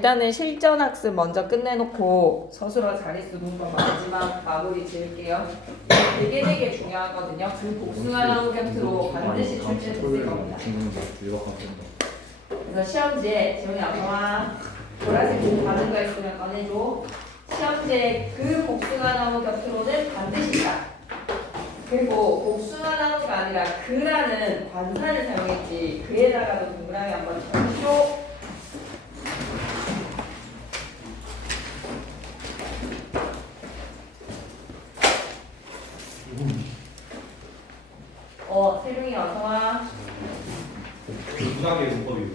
일단은 실전학습 먼저 끝내놓고 서술어 자릿수 문법 마지막 마무리 지을게요. 되게 중요하거든요. 그 복숭아나무 곁으로 반드시 출제됐을 겁니다. 그래서 시험지에 지훈이 앞서와 보라색 줄 받은 거 있으면 꺼내줘. 시험지에 그 복숭아나무 곁으로는 반드시 있다. 그리고 복숭아나무가 아니라 그라는 관사를 사용했지. 그에다가도 동그라미 한번 쳐줘. 세룡이 어서와. 문학의 문법이요.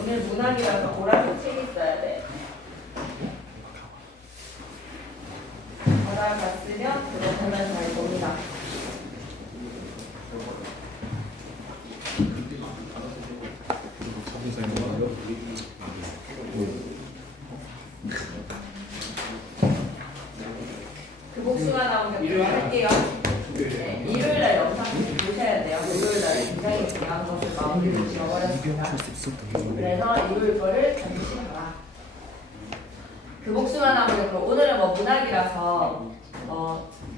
오늘 문학이라서 보라색 책 있어야 돼. 받아갔으면 그거 보면 잘 봅니다. 그 복수가 나오면 할게요. 네, 일요일날 영상 보셔야 돼요. 일요일날 굉장히 중요한 것을 마음으로 지워버렸습니다. 그래서 일요일 거를 반드시 봐라. 그 복수가 나오면 오늘은 뭐 문학이라서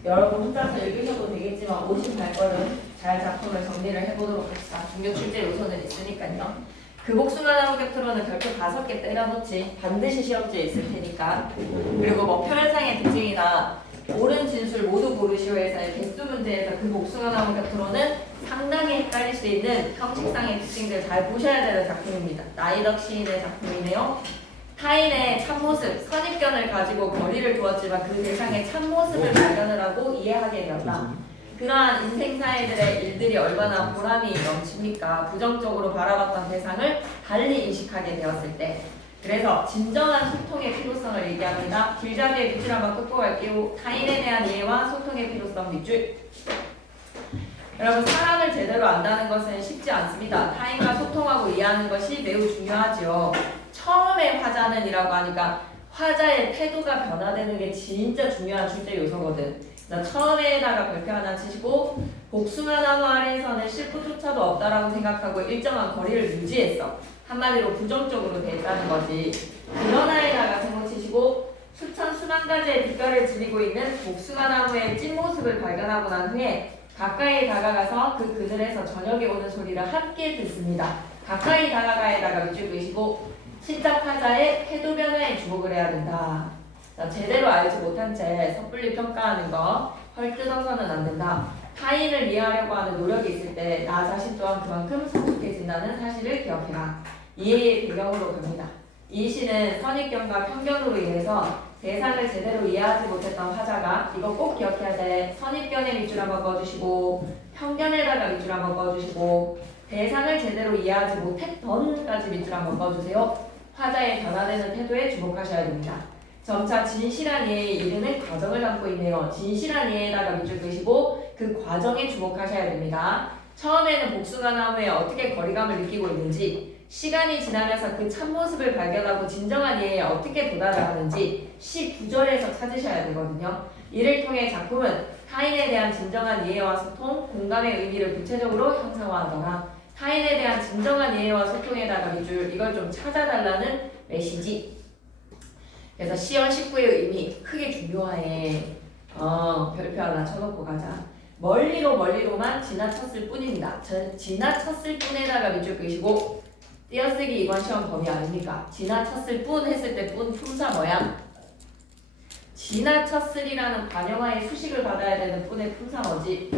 여러분 혼자서 읽으셔도 되겠지만 오신 발걸음 잘 작품을 정리를 해보도록 합시다. 중요 출제 요소는 있으니까요. 그 복숭아 나무 곁으로는 별표 5개 때려놓지. 반드시 시험지에 있을 테니까. 그리고 뭐 표현상의 특징이나 옳은 진술 모두 고르시오에서의 개수 문제에서 그 복숭아 나무 곁으로는 상당히 헷갈릴 수 있는 형식상의 특징들 잘 보셔야 되는 작품입니다. 나이덕 시인의 작품이네요. 타인의 참모습, 선입견을 가지고 거리를 두었지만 그 대상의 참모습을 발견을 하고 이해하게 되었다. 그러한 인생사회들의 일들이 얼마나 보람이 넘칩니까? 부정적으로 바라봤던 대상을 달리 인식하게 되었을 때. 그래서 진정한 소통의 필요성을 얘기합니다. 길잡이의 밑줄 한번 끄고 갈게요. 타인에 대한 이해와 소통의 필요성 밑줄. 여러분, 사람을 제대로 안다는 것은 쉽지 않습니다. 타인과 소통하고 이해하는 것이 매우 중요하죠. 처음에 화자는 이라고 하니까 화자의 태도가 변화되는 게 진짜 중요한 출제 요소거든. 처음에다가 별표 하나 치시고 복숭아 나무 아래에서는 실부조차도 없다라고 생각하고 일정한 거리를 유지했어. 한마디로 부정적으로 돼 있다는 거지. 그러나에다가 세모 치시고 수천 수만 가지의 빛깔을 지니고 있는 복숭아 나무의 찐모습을 발견하고 난 후에 가까이 다가가서 그 그늘에서 저녁에 오는 소리를 함께 듣습니다. 가까이 다가가에다가 밑줄 그시고 신작 화자의 태도 변화에 주목을 해야 된다. 자, 제대로 알지 못한 채 섣불리 평가하는 거 헐뜯어서는 안 된다. 타인을 이해하려고 하는 노력이 있을 때 나 자신 또한 그만큼 성숙해진다는 사실을 기억해라. 이해의 배경으로 갑니다. 이 시는 선입견과 편견으로 인해서 대상을 제대로 이해하지 못했던 화자가 이거 꼭 기억해야 돼. 선입견에 밑줄 한번 꺼주시고 편견에다가 밑줄 한번 꺼주시고 대상을 제대로 이해하지 못했던까지 밑줄 한번 꺼주세요. 화자의 변화되는 태도에 주목하셔야 됩니다. 점차 진실한 이해에 이르는 과정을 담고 있네요. 진실한 이해에다가 밑줄 그시고 그 과정에 주목하셔야 됩니다. 처음에는 복숭아 나무에 어떻게 거리감을 느끼고 있는지, 시간이 지나면서 그 참모습을 발견하고 진정한 이해에 어떻게 도달하는지 시 9절에서 찾으셔야 되거든요. 이를 통해 작품은 타인에 대한 진정한 이해와 소통, 공감의 의미를 구체적으로 형상화하더라. 타인에 대한 진정한 이해와 소통에다가 밑줄, 이걸 좀 찾아달라는 메시지. 그래서 시연 19의 의미 크게 중요해. 별표 하나 쳐놓고 가자. 멀리로만 지나쳤을 뿐입니다. 지나쳤을 뿐에다가 밑줄 그시고 띄어쓰기 이번 시험 범위 아닙니까? 지나쳤을 뿐 했을 때 뿐 품사 뭐야? 지나쳤을이라는 관용어의 수식을 받아야 되는 뿐의 품사 뭐지?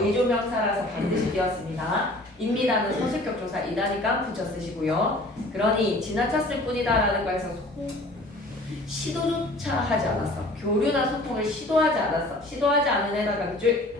의조명사라서 반드시 띄었습니다. 입니다는 서술격 조사 이다니까 붙여 쓰시고요. 그러니 지나쳤을 뿐이다라는 거에서 시도조차 하지 않았어. 교류나 소통을 시도하지 않았어. 시도하지 않은 애다가 밑줄.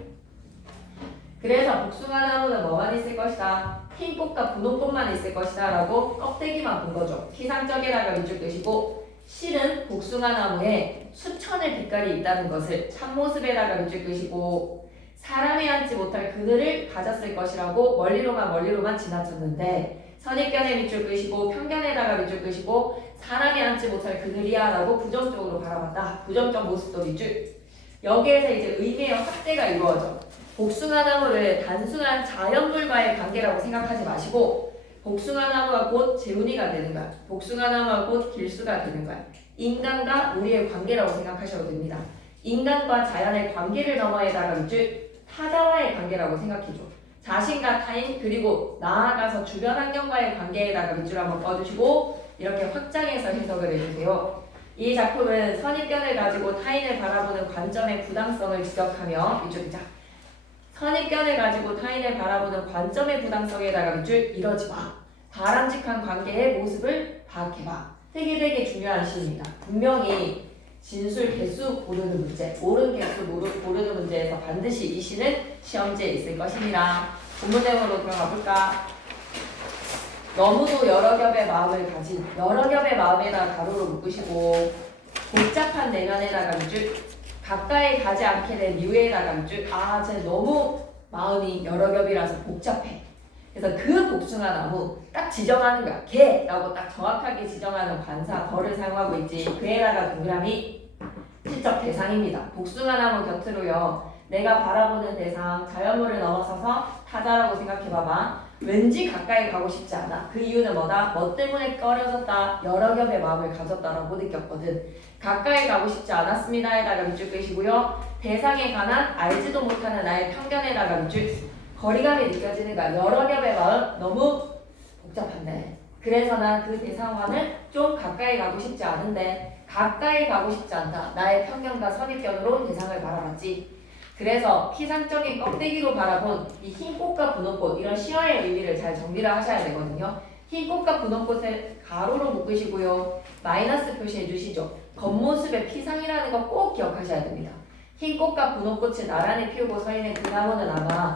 그래서 복숭아 나무는 뭐만 있을 것이다. 흰꽃과 분홍꽃만 있을 것이다 라고 껍데기만 본 거죠. 피상적에다가 밑줄 끄시고 실은 복숭아 나무에 수천의 빛깔이 있다는 것을 참모습에다가 밑줄 끄시고 사람이 앉지 못할 그늘을 가졌을 것이라고 멀리로만 지나쳤는데 선입견에 밑줄 끄시고 편견에다가 밑줄 끄시고 사람이 앉지 못할 그늘이야 라고 부정적으로 바라봤다. 부정적 모습도 밑줄. 여기에서 이제 의미의 확대가 이루어져. 복숭아 나무를 단순한 자연물과의 관계라고 생각하지 마시고 복숭아나무가 곧 재훈이가 되는 거야. 복숭아나무가 곧 길수가 되는 거야. 인간과 우리의 관계라고 생각하셔도 됩니다. 인간과 자연의 관계를 넘어에다가 밑줄 타자와의 관계라고 생각해줘. 자신과 타인 그리고 나아가서 주변 환경과의 관계에다가 밑줄 한번 꺼주시고 이렇게 확장해서 해석을 해주세요. 이 작품은 선입견을 가지고 타인을 바라보는 관점의 부당성을 지적하며 밑줄이자. 선입견을 가지고 타인을 바라보는 관점의 부당성에다가 밑줄 이러지 마. 바람직한 관계의 모습을 파악해봐. 되게 중요한 시입니다. 분명히 진술 개수 고르는 문제, 옳은 개수 고르는 문제에서 반드시 이 시는 시험지에 있을 것입니다. 본문 내용으로 들어가 볼까? 너무도 여러 겹의 마음을 가진 여러 겹의 마음에다 가로로 묶으시고 복잡한 내면에다가 밑줄 가까이 가지 않게 된 이유에다가 밑줄 쟤 너무 마음이 여러 겹이라서 복잡해. 그래서 그 복숭아나무 딱 지정하는 거야. 개라고 딱 정확하게 지정하는 관사 덜을 사용하고 있지. 그에다가 동그라미 시적 대상입니다. 복숭아나무 곁으로요. 내가 바라보는 대상 자연물을 넘어서서 타자라고 생각해봐봐. 왠지 가까이 가고 싶지 않아. 그 이유는 뭐다? 뭐 때문에 꺼려졌다. 여러 겹의 마음을 가졌다라고 느꼈거든. 가까이 가고 싶지 않았습니다에다가 밑줄 끄시고요. 대상에 관한 알지도 못하는 나의 편견에다가 밑줄 거리감이 느껴지는 거야. 여러 겹의 마음 너무 복잡한데. 그래서 난 그 대상과는 좀 가까이 가고 싶지 않은데 가까이 가고 싶지 않다. 나의 편견과 선입견으로 대상을 바라봤지. 그래서 피상적인 껍데기로 바라본 이 흰 꽃과 분홍 꽃 이런 시어의 의미를 잘 정리를 하셔야 되거든요. 흰 꽃과 분홍 꽃을 가로로 묶으시고요. 마이너스 표시해 주시죠. 겉모습의 피상이라는 거 꼭 기억하셔야 됩니다. 흰 꽃과 분홍 꽃을 나란히 피우고 서 있는 그 나무는 아마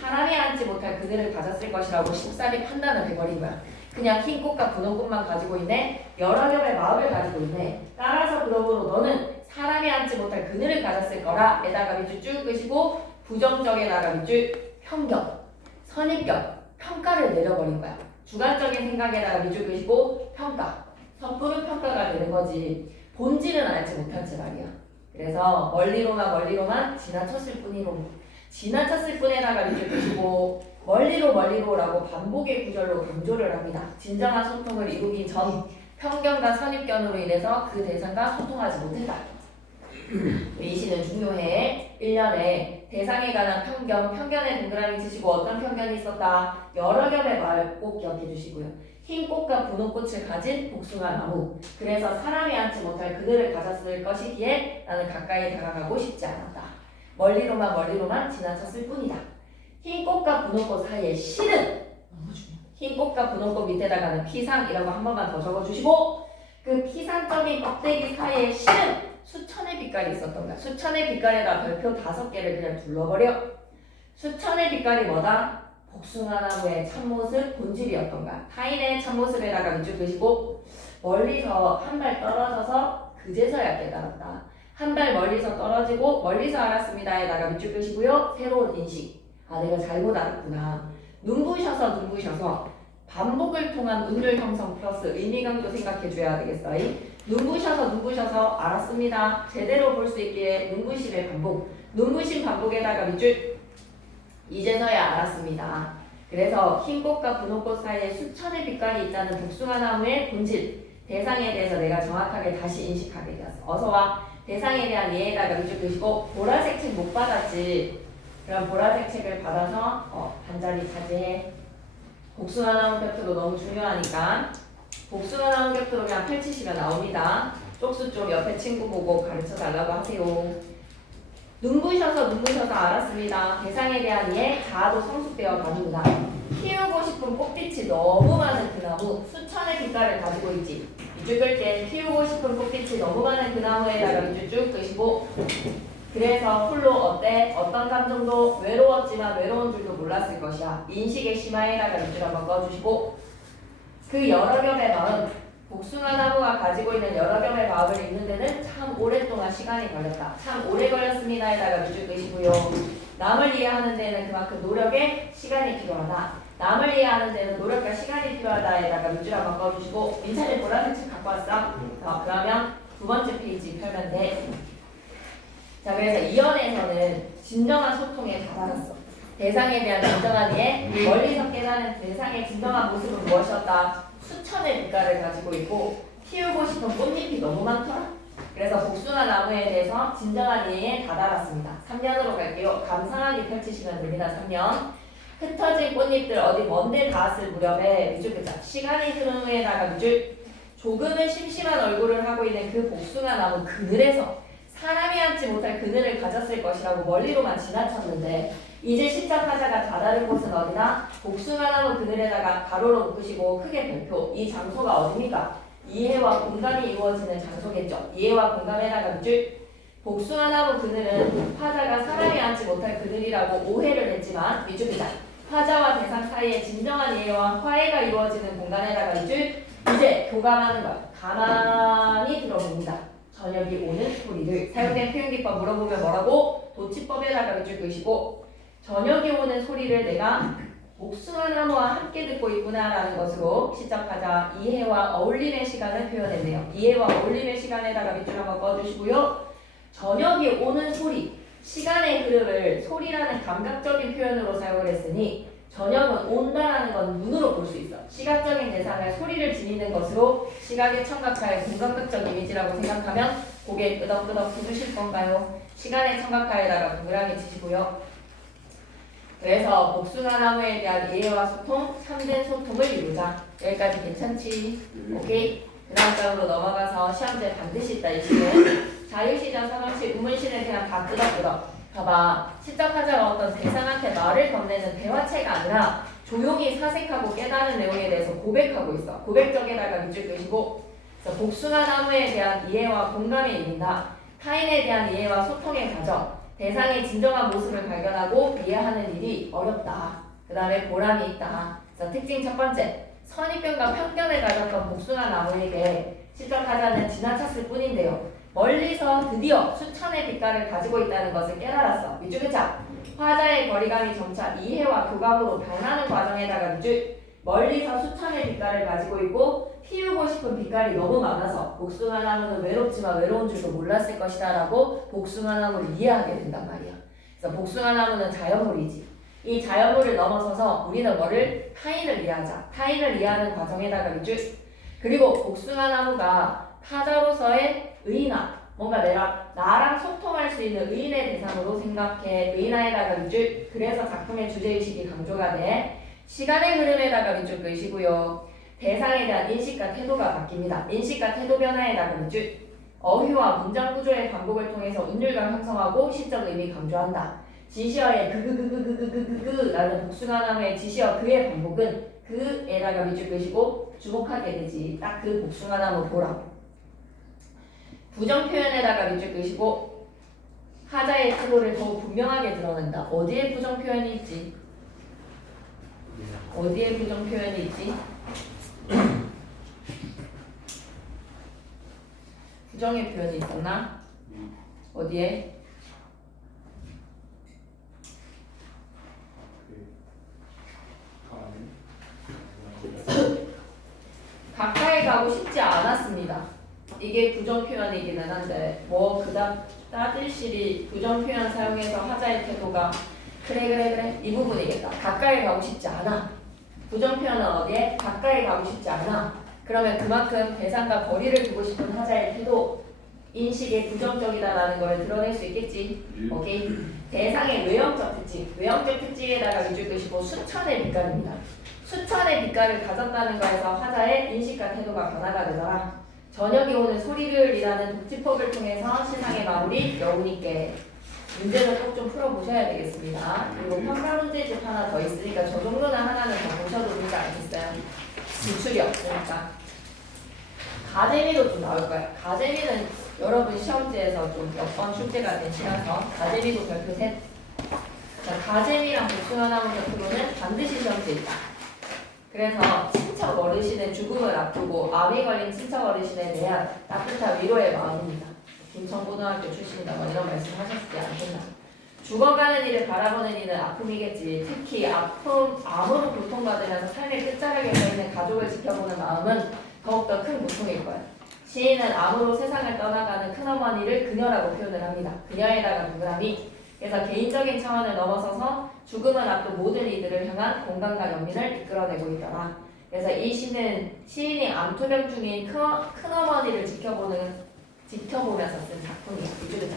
사람이 앉지 못할 그늘을 가졌을 것이라고 쉽사리 판단을 해버린 거야. 그냥 흰 꽃과 분홍 꽃만 가지고 있네. 여러 겹의 마음을 가지고 있네. 따라서 그러므로 너는 사람이 앉지 못할 그늘을 가졌을 거라 에다가 밑줄 쭉 끄시고 부정적에다가 밑줄 편견, 선입견, 평가를 내려버린 거야. 주관적인 생각에다가 밑줄 끄시고 평가, 섣부른 평가가 되는 거지 본질은 알지 못할지 말이야. 그래서 멀리로만 지나쳤을 뿐이로 지나쳤을 뿐에다가 밑줄 끄시고 멀리로라고 반복의 구절로 강조를 합니다. 진정한 소통을 이루기 전 편견과 선입견으로 인해서 그 대상과 소통하지 못했다. 이 시는 중요해. 1년에 대상에 관한 편견에 동그라미 치시고 어떤 편견이 있었다. 여러 겹의 말 꼭 기억해 주시고요. 흰 꽃과 분홍 꽃을 가진 복숭아나무. 그래서 사람이 앉지 못할 그늘을 가졌을 것이기에 나는 가까이 다가가고 싶지 않았다. 멀리로만 지나쳤을 뿐이다. 흰 꽃과 분홍 꽃 사이의 실은 너무 중요해. 흰 꽃과 분홍 꽃 밑에다가는 피상이라고 한 번만 더 적어주시고 그 피상적인 껍데기 사이의 실은 수천의 빛깔이 있었던 거야. 수천의 빛깔에다 별표 5개를 그냥 둘러버려. 수천의 빛깔이 뭐다? 복숭아나무의 참모습 본질이었던 거야. 타인의 참모습에다가 밑줄 그시고 멀리서 한 발 떨어져서 그제서야 깨달았다. 한 발 멀리서 떨어지고 멀리서 알았습니다에다가 밑줄 끄시고요. 새로운 인식. 내가 잘못 알았구나. 눈부셔서 반복을 통한 운율 형성 플러스 의미 강조 생각해 줘야 되겠어. 눈부셔서 알았습니다. 제대로 볼 수 있기에 눈부심의 반복. 눈부심 반복에다가 밑줄 이제서야 알았습니다. 그래서 흰 꽃과 분홍 꽃 사이에 수천의 빛깔이 있다는 복숭아나무의 본질. 대상에 대해서 내가 정확하게 다시 인식하게 되었어. 어서와 대상에 대한 이해에다가 밑줄 끄시고 보라색 책 못 받았지. 그럼 보라색 책을 받아서 반자리 차지해. 복숭아나무 곁으로 너무 중요하니까 복숭아나무 곁으로 그냥 펼치시면 나옵니다. 쪽수 쪽 옆에 친구 보고 가르쳐 달라고 하세요. 눈부셔서 알았습니다. 대상에 대한 이해 자아도 성숙되어 가는구나. 피우고 싶은 꽃빛이 너무 많은 그 나무 수천의 빛깔을 가지고 있지. 밑줄 끌게 피우고 싶은 꽃빛이 너무 많은 그 나무에다가 밑줄 쭉 끄시고 그래서 홀로 어때? 어떤 감정도 외로웠지만 외로운 줄도 몰랐을 것이야. 인식의 심화에다가 밑줄 한번 꺼주시고 그 여러 겹의 마음 복숭아나무가 가지고 있는 여러 겹의 마음을 읽는 데는 참 오랫동안 시간이 걸렸다. 참 오래 걸렸습니다에다가 밑줄 끄시고요. 남을 이해하는 데는 그만큼 노력에 시간이 필요하다. 남을 이해하는 데는 노력과 시간이 필요하다에다가 밑줄 한번 꺼주시고 민찬이 보라색 책 갖고 왔어? 그러면 두 번째 페이지 펴면 돼. 자, 그래서 이연에서는 진정한 소통에 다다랐어. 대상에 대한 진정한 이해, 멀리서 깨닫는 대상의 진정한 모습은 무엇이었다? 수천의 빛깔을 가지고 있고 피우고 싶은 꽃잎이 너무 많더라. 그래서 복숭아 나무에 대해서 진정한 이해에 다다랐습니다. 3년으로 갈게요. 감상하게 펼치시면 됩니다. 3년. 흩어진 꽃잎들 어디 먼데 닿았을 무렵에 밑줄 끄자. 시간의 흐름에다가 밑줄 조금은 심심한 얼굴을 하고 있는 그 복숭아 나무 그늘에서 사람이 앉지 못할 그늘을 가졌을 것이라고 멀리로만 지나쳤는데 이제 시작하자가 다다른 곳은 어디나 복숭아 나무 그늘에다가 가로로 묶으시고 크게 별표. 이 장소가 어디입니까? 이해와 공감이 이루어지는 장소겠죠. 이해와 공감에다가 밑줄 복숭아 나무 그늘은 화자가 사람이 앉지 못할 그늘이라고 오해를 했지만 밑줄이다. 화자와 대상 사이에 진정한 이해와 화해가 이루어지는 공간에다가 밑줄 이제 교감하는 것 가만히 들어봅니다. 저녁이 오는 소리를 사용된 표현기법 물어보면 뭐라고? 도치법에다가 밑줄 그으시고 저녁이 오는 소리를 내가 복숭아 나무와 함께 듣고 있구나라는 것으로 시작하자 이해와 어울림의 시간을 표현했네요. 이해와 어울림의 시간에다가 밑줄 한번 꺼주시고요. 저녁이 오는 소리, 시간의 흐름을 소리라는 감각적인 표현으로 사용을 했으니 저녁은 온다라는 건 눈으로 볼 수 있어. 시각적인 대상을 소리를 지니는 것으로 시각의 청각하에 공감각적 이미지라고 생각하면 고개 끄덕끄덕 해주실 건가요? 시간의 청각하에다가 동그라미 치시고요. 그래서 복숭아 나무에 대한 이해와 소통, 참된 소통을 이루자. 여기까지 괜찮지? 오케이? 그 다음 장으로 넘어가서 시험지에 반드시 있다. 이 시는 자유시장, 산업시, 우문시는 그냥 다 끄덕끄덕. 봐봐. 시작하자가 어떤 대상한테 말을 건네는 대화체가 아니라 조용히 사색하고 깨달은 내용에 대해서 고백하고 있어. 고백적에다가 밑줄 그으시고 그래서 복숭아 나무에 대한 이해와 공감에 이른다. 타인에 대한 이해와 소통의 과정. 대상의 진정한 모습을 발견하고 이해하는 일이 어렵다. 그 다음에 보람이 있다. 그래서 특징 첫 번째, 선입견과 편견을 가졌던 복숭아 나무에게 시작하자는 지나쳤을 뿐인데요. 멀리서 드디어 수천의 빛깔을 가지고 있다는 것을 깨달았어. 밑줄 그자. 화자의 거리감이 점차 이해와 교감으로 변하는 과정에다가 밑줄 멀리서 수천의 빛깔을 가지고 있고 피우고 싶은 빛깔이 너무 많아서 복숭아 나무는 외롭지만 외로운 줄도 몰랐을 것이다 라고 복숭아 나무를 이해하게 된단 말이야. 그래서 복숭아 나무는 자연물이지. 이 자연물을 넘어서서 우리는 뭐를? 타인을 이해하자. 타인을 이해하는 과정에다가 밑줄. 그리고 복숭아 나무가 타자로서의 의인아, 뭔가 나랑 소통할 수 있는 의인의 대상으로 생각해. 의인아에다가 밑줄. 그래서 작품의 주제의식이 강조가 돼. 시간의 흐름에다가 밑줄 그으시고요. 대상에 대한 인식과 태도가 바뀝니다. 인식과 태도 변화에다가 밑줄. 어휘와 문장 구조의 반복을 통해서 운율감 형성하고 시적 의미 강조한다. 지시어의 그라는 복숭아 나무의 지시어 그의 반복은 그에다가 밑줄 그으시고 주목하게 되지. 딱 그 복숭아 나무 보라고. 부정 표현에다가 밑줄 그으시고 하자의 태도를 더욱 분명하게 드러낸다. 어디에 부정 표현이 있지? 어디에 부정 표현이 있지? 부정의 표현이 있었나? 어디에? 가까이 가고 싶지 않았습니다. 이게 부정 표현이기는 한데 뭐 그다음 따질실이 부정 표현 사용해서 하자의 태도가 그래 이 부분이겠다. 가까이 가고 싶지 않아. 부정 표현은 어디에? 가까이 가고 싶지 않아. 그러면 그만큼 대상과 거리를 두고 싶은 하자의 태도 인식이 부정적이다라는 걸 드러낼 수 있겠지. 오케이. 대상의 외형적 특징. 외형적 특징에다가 밑줄 그으시고 수천의 빛깔입니다. 수천의 빛깔을 가졌다는 거에서 화자의 인식과 태도가 변화가 되더라. 저녁이 오는 소리를 이라는 독지법을 통해서 신앙의 마무리 여우님께 문제를 꼭 좀 풀어보셔야 되겠습니다. 그리고 평가 문제집 하나 더 있으니까 저 정도는 하나는 더 보셔도 되지 않겠어요? 지출이 없으니까. 가재미도 좀 나올 거예요. 가재미는 여러분 시험지에서 좀 몇 번 출제가 되시라서 가재미도 별표 셋. 자, 가재미랑 복숭아나무 별표는 반드시 시험지에 있다. 그래서 친척 어르신의 죽음을 앞두고 암이 걸린 친척 어르신에 대한 따뜻한 위로의 마음입니다. 김천고등학교 출신이다 뭐 이런 말씀 하셨지 않겠나. 죽어가는 이를 바라보는 이는 아픔이겠지. 특히 암으로 고통받으면서 삶의 끝자락에 서 있는 가족을 지켜보는 마음은 더욱더 큰 고통일 거야. 시인은 암으로 세상을 떠나가는 큰어머니를 그녀라고 표현을 합니다. 그녀에다가 동그라미. 그래서 개인적인 차원을 넘어서서 죽음은 앞둔 모든 이들을 향한 공간과 연민을 이끌어내고 있더라. 그래서 이 시는 시인이 암투병 중인 큰어머니를 지켜보면서 쓴 작품이야. 이주자.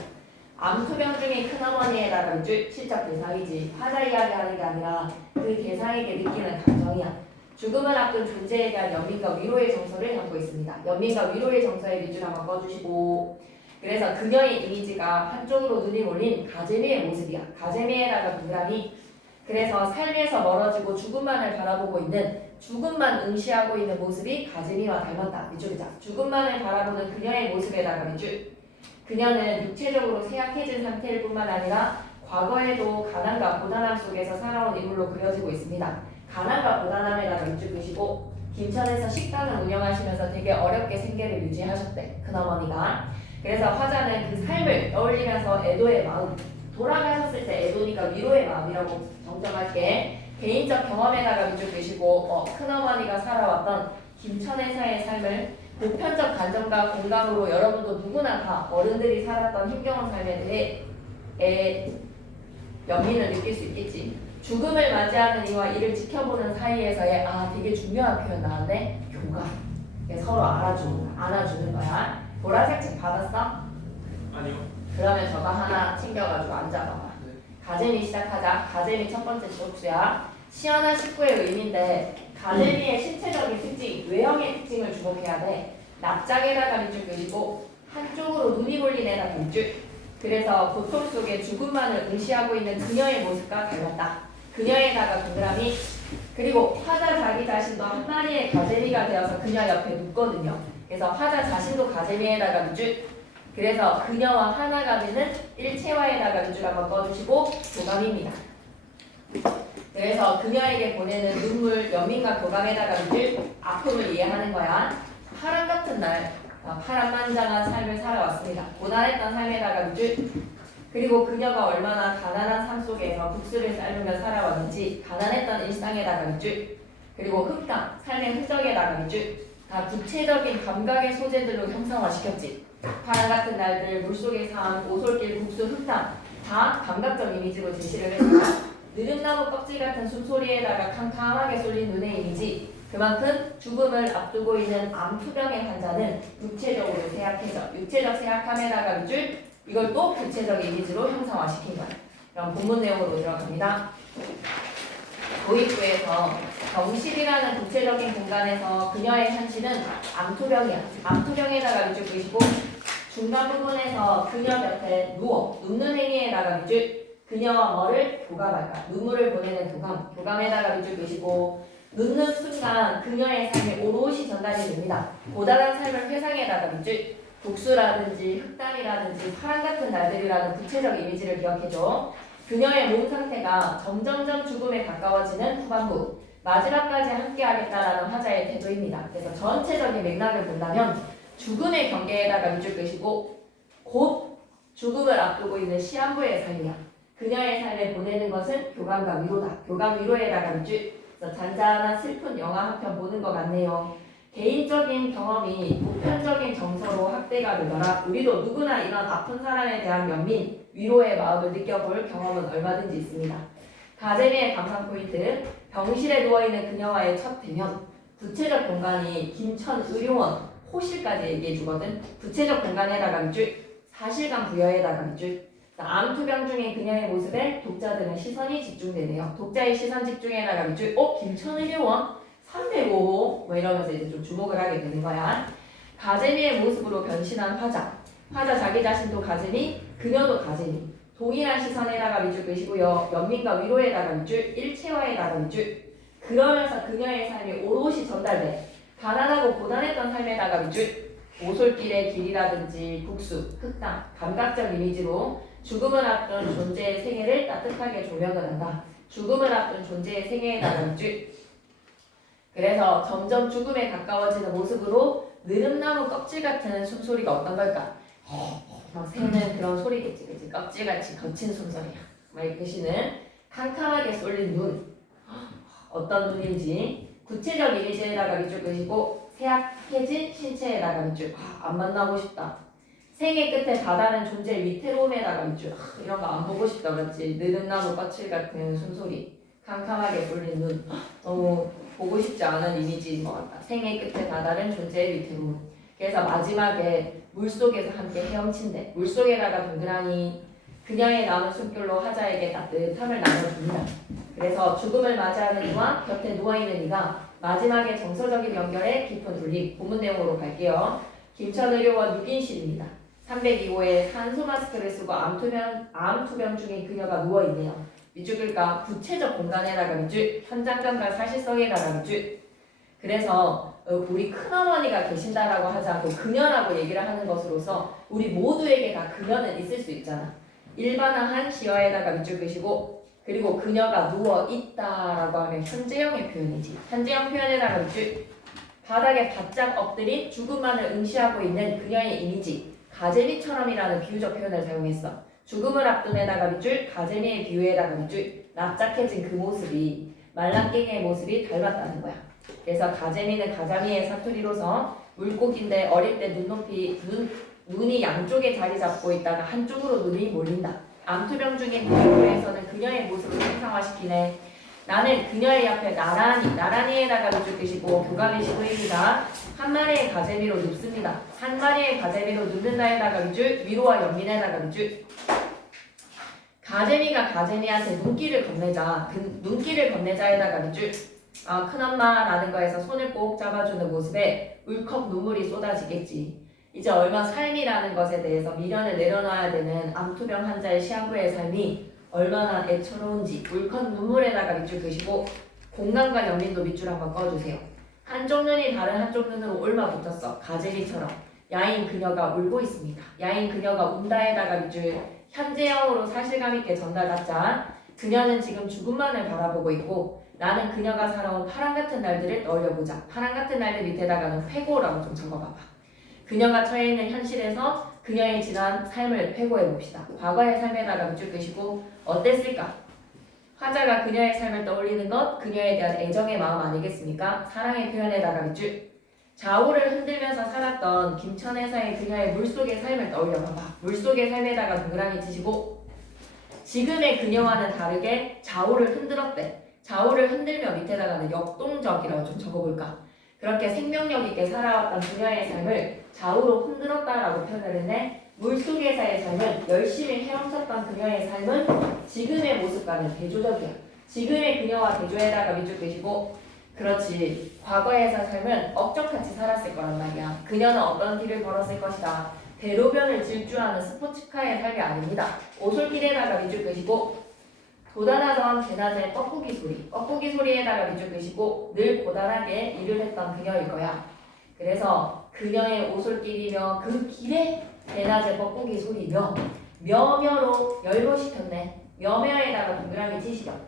암투병 중인 큰어머니에다가 밑줄 시적 대상이지. 화자 이야기하는 게 아니라 그 대상에게 느끼는 감정이야. 죽음을 앞둔 존재에 대한 연민과 위로의 정서를 담고 있습니다. 연민과 위로의 정서의 밑줄 한번 꺼주시고, 그래서 그녀의 이미지가 한쪽으로 눈이 몰린 가재미의 모습이야. 가재미에다가 동그라미. 그래서 삶에서 멀어지고 죽음만을 바라보고 있는, 죽음만 응시하고 있는 모습이 가재미와 닮았다. 밑줄이자. 죽음만을 바라보는 그녀의 모습에다가 밑줄. 그녀는 육체적으로 쇠약해진 상태일 뿐만 아니라 과거에도 가난과 고단함 속에서 살아온 인물로 그려지고 있습니다. 가난과 고단함에다가 밑줄 그시고, 김천에서 식당을 운영하시면서 되게 어렵게 생계를 유지하셨대. 큰어머니가. 그래서 화자는 그 삶을 떠올리면서 애도의 마음, 돌아가셨을 때 애도니까 위로의 마음이라고 정정할게. 개인적 경험에다가 밑줄 그시고, 큰어머니가 살아왔던 김천에서의 삶을 보편적 감정과 공감으로 여러분도 누구나 다 어른들이 살았던 힘겨운 삶에 대해 연민을 느낄 수 있겠지. 죽음을 맞이하는 이와 이를 지켜보는 사이에서의 되게 중요한 표현 나왔네. 교감. 서로 안아주는 거야. 보라색 책 받았어? 아니요. 그러면 저거 하나 챙겨가지고 앉아봐봐. 네. 가재미 시작하자. 가재미 첫 번째 복수야. 시원한 식구의 의미인데 가재미의 신체적인 특징, 외형의 특징을 주목해야 돼. 납작에다가 밑줄 그리고 한쪽으로 눈이 몰린 애다가 밑줄. 그래서 고통 속에 죽음만을 응시하고 있는 그녀의 모습과 닮았다. 그녀에다가 동그라미. 그리고 화자 자기 자신도 한 마리의 가재미가 되어서 그녀 옆에 눕거든요. 그래서 화자 자신도 가재미에다가 밑줄. 그래서 그녀와 하나가 되는 일체화에다가 밑줄 한번 꺼주시고 교감입니다. 그래서 그녀에게 보내는 눈물, 연민과 교감에다가 밑줄. 아픔을 이해하는 거야. 파란 같은 날, 파란만장한 삶을 살아왔습니다. 고단했던 삶에다가 밑줄. 그리고 그녀가 얼마나 가난한 삶 속에서 국수를 삶으며 살아왔는지 가난했던 일상에다가 밑줄. 그리고 흙탕, 삶의 흔적에다가 밑줄. 다 구체적인 감각의 소재들로 형상화시켰지. 파란 같은 날들, 물속의 삶, 오솔길, 국수, 흙탕 다 감각적 이미지로 제시를 했어요. 느릅나무 껍질 같은 숨소리에다가 캄캄하게 쏠린 눈의 이미지. 그만큼 죽음을 앞두고 있는 암투병의 환자는 육체적으로 쇠약해져. 육체적 쇠약함에다가 밑줄. 이걸 또 구체적 이미지로 형상화시킨 거야. 그럼 본문 내용으로 들어갑니다. 도입부에서 병실이라는 구체적인 공간에서 그녀의 현실은 암투병이야. 암투병에다가 밑줄 그리시고, 중간 부분에서 그녀 곁에 눕는 행위에다가 밑줄. 그녀와 뭐를 교감할까? 눈물을 보내는 교감. 교감에다가 밑줄 그리시고, 눕는 순간 그녀의 삶이 오롯이 전달이 됩니다. 고단한 삶을 회상에다가 밑줄. 국수라든지 흑담이라든지 파란 같은 날들이라는 구체적 이미지를 기억해줘. 그녀의 몸 상태가 점점점 죽음에 가까워지는 후반부. 마지막까지 함께하겠다라는 화자의 태도입니다. 그래서 전체적인 맥락을 본다면 죽음의 경계에다가 밑줄 그시고, 곧 죽음을 앞두고 있는 시한부의 삶이야. 그녀의 삶에 보내는 것은 교감과 위로다. 교감 위로에다가 밑줄. 그래서 잔잔한 슬픈 영화 한 편 보는 것 같네요. 개인적인 경험이 보편적인 정서로 확대가 되더라. 우리도 누구나 이런 아픈 사람에 대한 연민, 위로의 마음을 느껴볼 경험은 얼마든지 있습니다. 가재미의 감상 포인트, 병실에 누워있는 그녀와의 첫 대면. 구체적 공간이 김천의료원 호실까지 얘기해주거든. 구체적 공간에다가 밑줄, 사실감 부여에다가 밑줄. 암투병 중인 그녀의 모습에 독자들의 시선이 집중되네요. 독자의 시선 집중에다가 밑줄. 김천의료원 305호 뭐 이러면서 이제 좀 주목을 하게 되는 거야. 가재미의 모습으로 변신한 화자. 화자 자기 자신도 가재미, 그녀도 가재미. 동일한 시선에다가 밑줄 그시고요. 연민과 위로에다가 밑줄, 일체화에다가 밑줄. 그러면서 그녀의 삶이 오롯이 전달돼. 가난하고 고단했던 삶에다가 밑줄. 오솔길의 길이라든지 국수, 흙탕, 감각적 이미지로 죽음을 앞둔 존재의 생애를 따뜻하게 조명을 한다. 죽음을 앞둔 존재의 생애에다가 밑줄. 그래서 점점 죽음에 가까워지는 모습으로 느릅나무 껍질 같은 숨소리가 어떤 걸까? 막 새는 그런 소리겠지, 그치? 껍질같이 거친 숨소리야. 막 이것이는 캄캄하게 쏠린 눈. 어떤 눈인지 구체적 이미지에다가 밑줄 그시고, 쇠약해진 신체에다가 밑줄. 안 만나고 싶다. 생의 끝에 다다른 존재 위태로움에다가 밑줄. 이런 거 안 보고 싶다 그랬지. 느릅나무 껍질 같은 숨소리. 캄캄하게 불린 눈. 너무 보고 싶지 않은 이미지인 것 같다. 생의 끝에 다다른 존재의 위태로움. 그래서 마지막에 물속에서 함께 헤엄친대. 물속에다가 동그라미. 그녀의 남은 숨결로 하자에게 따뜻함을 나눠줍니다. 그래서 죽음을 맞이하는 이와 곁에 누워있는 이가 마지막에 정서적인 연결의 깊은 울림. 본문 내용으로 갈게요. 김천의료원 6인실입니다. 302호에 산소 마스크를 쓰고 암투병 중인 그녀가 누워있네요. 밑줄 끌까? 구체적 공간에다가 밑줄, 현장감과 사실성에다가 밑줄. 그래서 우리 큰어머니가 계신다라고 하지 않고 그녀라고 얘기를 하는 것으로서 우리 모두에게 다 그녀는 있을 수 있잖아. 일반화한 기어에다가 밑줄 끄시고, 그리고 그녀가 누워있다라고 하면 현재형의 표현이지. 현재형 표현에다가 밑줄. 바닥에 바짝 엎드린 죽음만을 응시하고 있는 그녀의 이미지. 가재미처럼이라는 비유적 표현을 사용했어. 죽음을 앞둔 에다가 밑줄, 가재미의 비유에다가 밑줄. 납작해진 그 모습이 말랑깽이의 모습이 닮았다는 거야. 그래서 가재미는 가자미의 사투리로서 물고기인데 어릴 때 눈이 양쪽에 자리 잡고 있다가 한쪽으로 눈이 몰린다. 암투병 중인 그녀에서는 그녀의 모습을 상상화시키네. 나는 그녀의 옆에 나란히에다가 밑줄 끄시고 교감의 시도입니다. 한 마리의 가재미로 눕습니다. 한 마리의 가재미로 눕는다에다가 밑줄, 위로와 연민에다가 밑줄. 가재미가 가재미한테 눈길을 건네자. 그 눈길을 건네자에다가 밑줄. 큰엄마라는 거에서 손을 꼭 잡아주는 모습에 울컥 눈물이 쏟아지겠지. 이제 얼마 삶이라는 것에 대해서 미련을 내려놔야 되는 암투병 환자의 시한부의 삶이 얼마나 애처로운지 울컥 눈물에다가 밑줄 그시고 공간과 연민도 밑줄 한번 꺼주세요. 한쪽 눈이 다른 한쪽 눈으로 옮아붙었어. 가재미처럼 야인 그녀가 울고 있습니다. 야인 그녀가 운다에다가 밑줄 현재형으로 사실감 있게 전달받자. 그녀는 지금 죽음만을 바라보고 있고 나는 그녀가 살아온 파랑 같은 날들을 떠올려보자. 파랑 같은 날들 밑에다가는 회고라고 좀 적어봐봐. 그녀가 처해 있는 현실에서 그녀의 지난 삶을 회고해봅시다. 과거의 삶에다가 밑줄 끄시고 어땠을까? 화자가 그녀의 삶을 떠올리는 것, 그녀에 대한 애정의 마음 아니겠습니까? 사랑의 표현에다가 밑줄. 좌우를 흔들면서 살았던 김천에서의 그녀의 물속의 삶을 떠올려봐봐. 물속의 삶에다가 동그라미 치시고 지금의 그녀와는 다르게 좌우를 흔들었대. 좌우를 흔들며 밑에다가는 역동적이라고 좀 적어볼까? 그렇게 생명력 있게 살아왔던 그녀의 삶을 좌우로 흔들었다라고 표현을 했네. 물속에서의 삶은 열심히 헤엄쳤던 그녀의 삶은 지금의 모습과는 대조적이야. 지금의 그녀와 대조에다가 밑줄 끄시고 그렇지. 과거에서 삶은 억적같이 살았을 거란 말이야. 그녀는 어떤 길을 걸었을 것이다. 대로변을 질주하는 스포츠카의 삶이 아닙니다. 오솔길에다가 밑줄 끄시고 고단하던 대낮의 뻐꾸기 소리에다가 밑줄 끄시고 늘 고단하게 일을 했던 그녀일 거야. 그래서 그녀의 오솔길이며 그 길에 대낮의 뻐꾸기 소리며 며며로 열거시켰네. 며며에다가 동그라미 치시죠.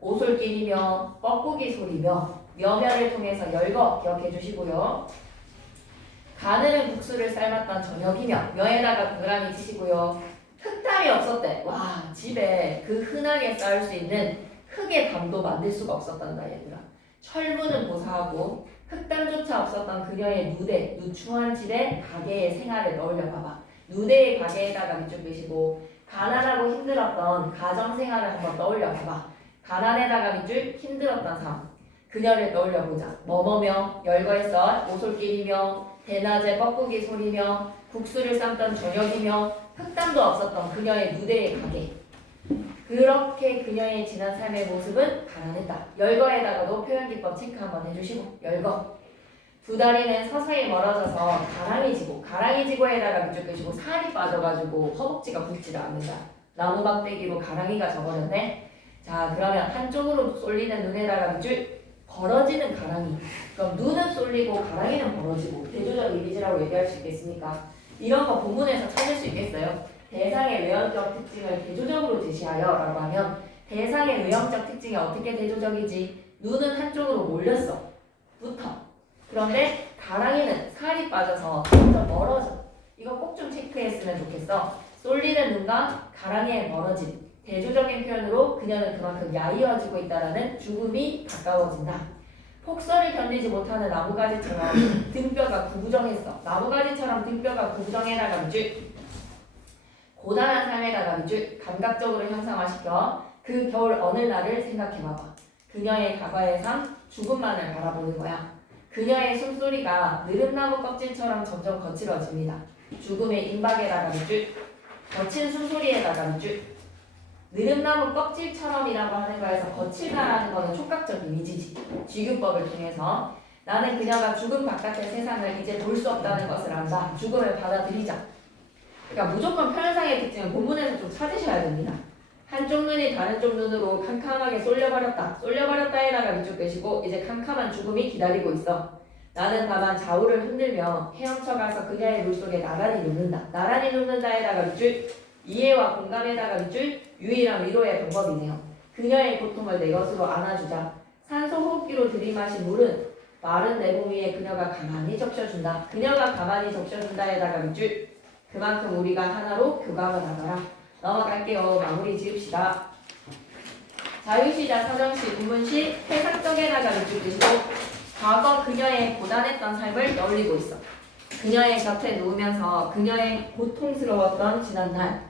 오솔길이며 뻐꾸기 소리며 며며를 통해서 열거 기억해 주시고요. 가느는 국수를 삶았던 저녁이며 며에다가 동그라미 치시고요. 흙담이 없었대. 와, 집에 그 흔하게 쌓을 수 있는 흙의 담도 만들 수가 없었단다 얘들아. 철문은 고사하고 흙담조차 없었던 그녀의 누추한 집에 가게의 생활을 떠올려봐봐. 누대의 가게에다가 밑줄 끄시고 가난하고 힘들었던 가정생활을 한번 떠올려봐봐. 가난에다가 밑줄 힘들었던 삶. 그녀를 떠올려보자. 뭐뭐며 열거했어. 오솔길이며 대낮에 뻐꾸기 소리며 국수를 삶던 저녁이며 흙담도 없었던 그녀의 누대의 가게. 그렇게 그녀의 지난 삶의 모습은 가난했다. 열거에다가도 표현기법 체크 한번 해주시고 열거. 두 다리는 서서히 멀어져서 가랑이 지고에다가 밑줄 끄시고 살이 빠져가지고 허벅지가 붙지를 않는다. 나무 막대기로 가랑이가 져버렸네. 자, 그러면 한쪽으로 쏠리는 눈에다가 밑줄 벌어지는 가랑이. 그럼 눈은 쏠리고 가랑이는 벌어지고 대조적 이미지라고 얘기할 수 있겠습니까? 이런 거 본문에서 찾을 수 있겠어요? 대상의 외형적 특징을 대조적으로 제시하여 라고 하면 대상의 외형적 특징이 어떻게 대조적이지? 눈은 한쪽으로 몰렸어. 붙어. 그런데 가랑이는 살이 빠져서 점점 멀어져. 이거 꼭 좀 체크했으면 좋겠어. 쏠리는 눈과 가랑이의 멀어짐. 대조적인 표현으로 그녀는 그만큼 야이어지고 있다라는 죽음이 가까워진다. 폭설을 견디지 못하는 나무가지처럼 등뼈가 구부정했어. 나무가지처럼 등뼈가 구부정해 나가는 줄 고단한 삶에 나가는 줄 감각적으로 형상화시켜 그 겨울 어느 날을 생각해봐봐. 그녀의 과거의 삶, 죽음만을 바라보는 거야. 그녀의 숨소리가 느릅나무 껍질처럼 점점 거칠어집니다. 죽음의 임박에 나가는 줄, 거친 숨소리에 나가는 줄. 느릅나무 껍질처럼이라고 하는 거에서 거칠다라는 거는 촉각적 이미지지. 쥐규법을 통해서 나는 그녀가 죽음 바깥의 세상을 이제 볼 수 없다는 것을 안다. 죽음을 받아들이자. 그러니까 무조건 표현상의 특징은 본문에서 좀 찾으셔야 됩니다. 한쪽 눈이 다른 쪽 눈으로 캄캄하게 쏠려버렸다. 쏠려버렸다에다가 밑줄 빼시고 이제 캄캄한 죽음이 기다리고 있어. 나는 다만 좌우를 흔들며 헤엄쳐가서 그녀의 물속에 나란히 눕는다. 나란히 눕는다에다가 밑줄 이해와 공감에다가 밑줄 유일한 위로의 방법이네요. 그녀의 고통을 내 것으로 안아주자. 산소 호흡기로 들이마신 물은 마른 내 몸 위에 그녀가 가만히 적셔준다. 그녀가 가만히 적셔준다에다가 밑줄 그만큼 우리가 하나로 교감을 하더라. 넘어갈게요. 마무리 지읍시다. 자유시자 서정시 문문시 해상적에다가 밑줄 드시고 과거 그녀의 고단했던 삶을 떠올리고 있어. 그녀의 곁에 누우면서 그녀의 고통스러웠던 지난날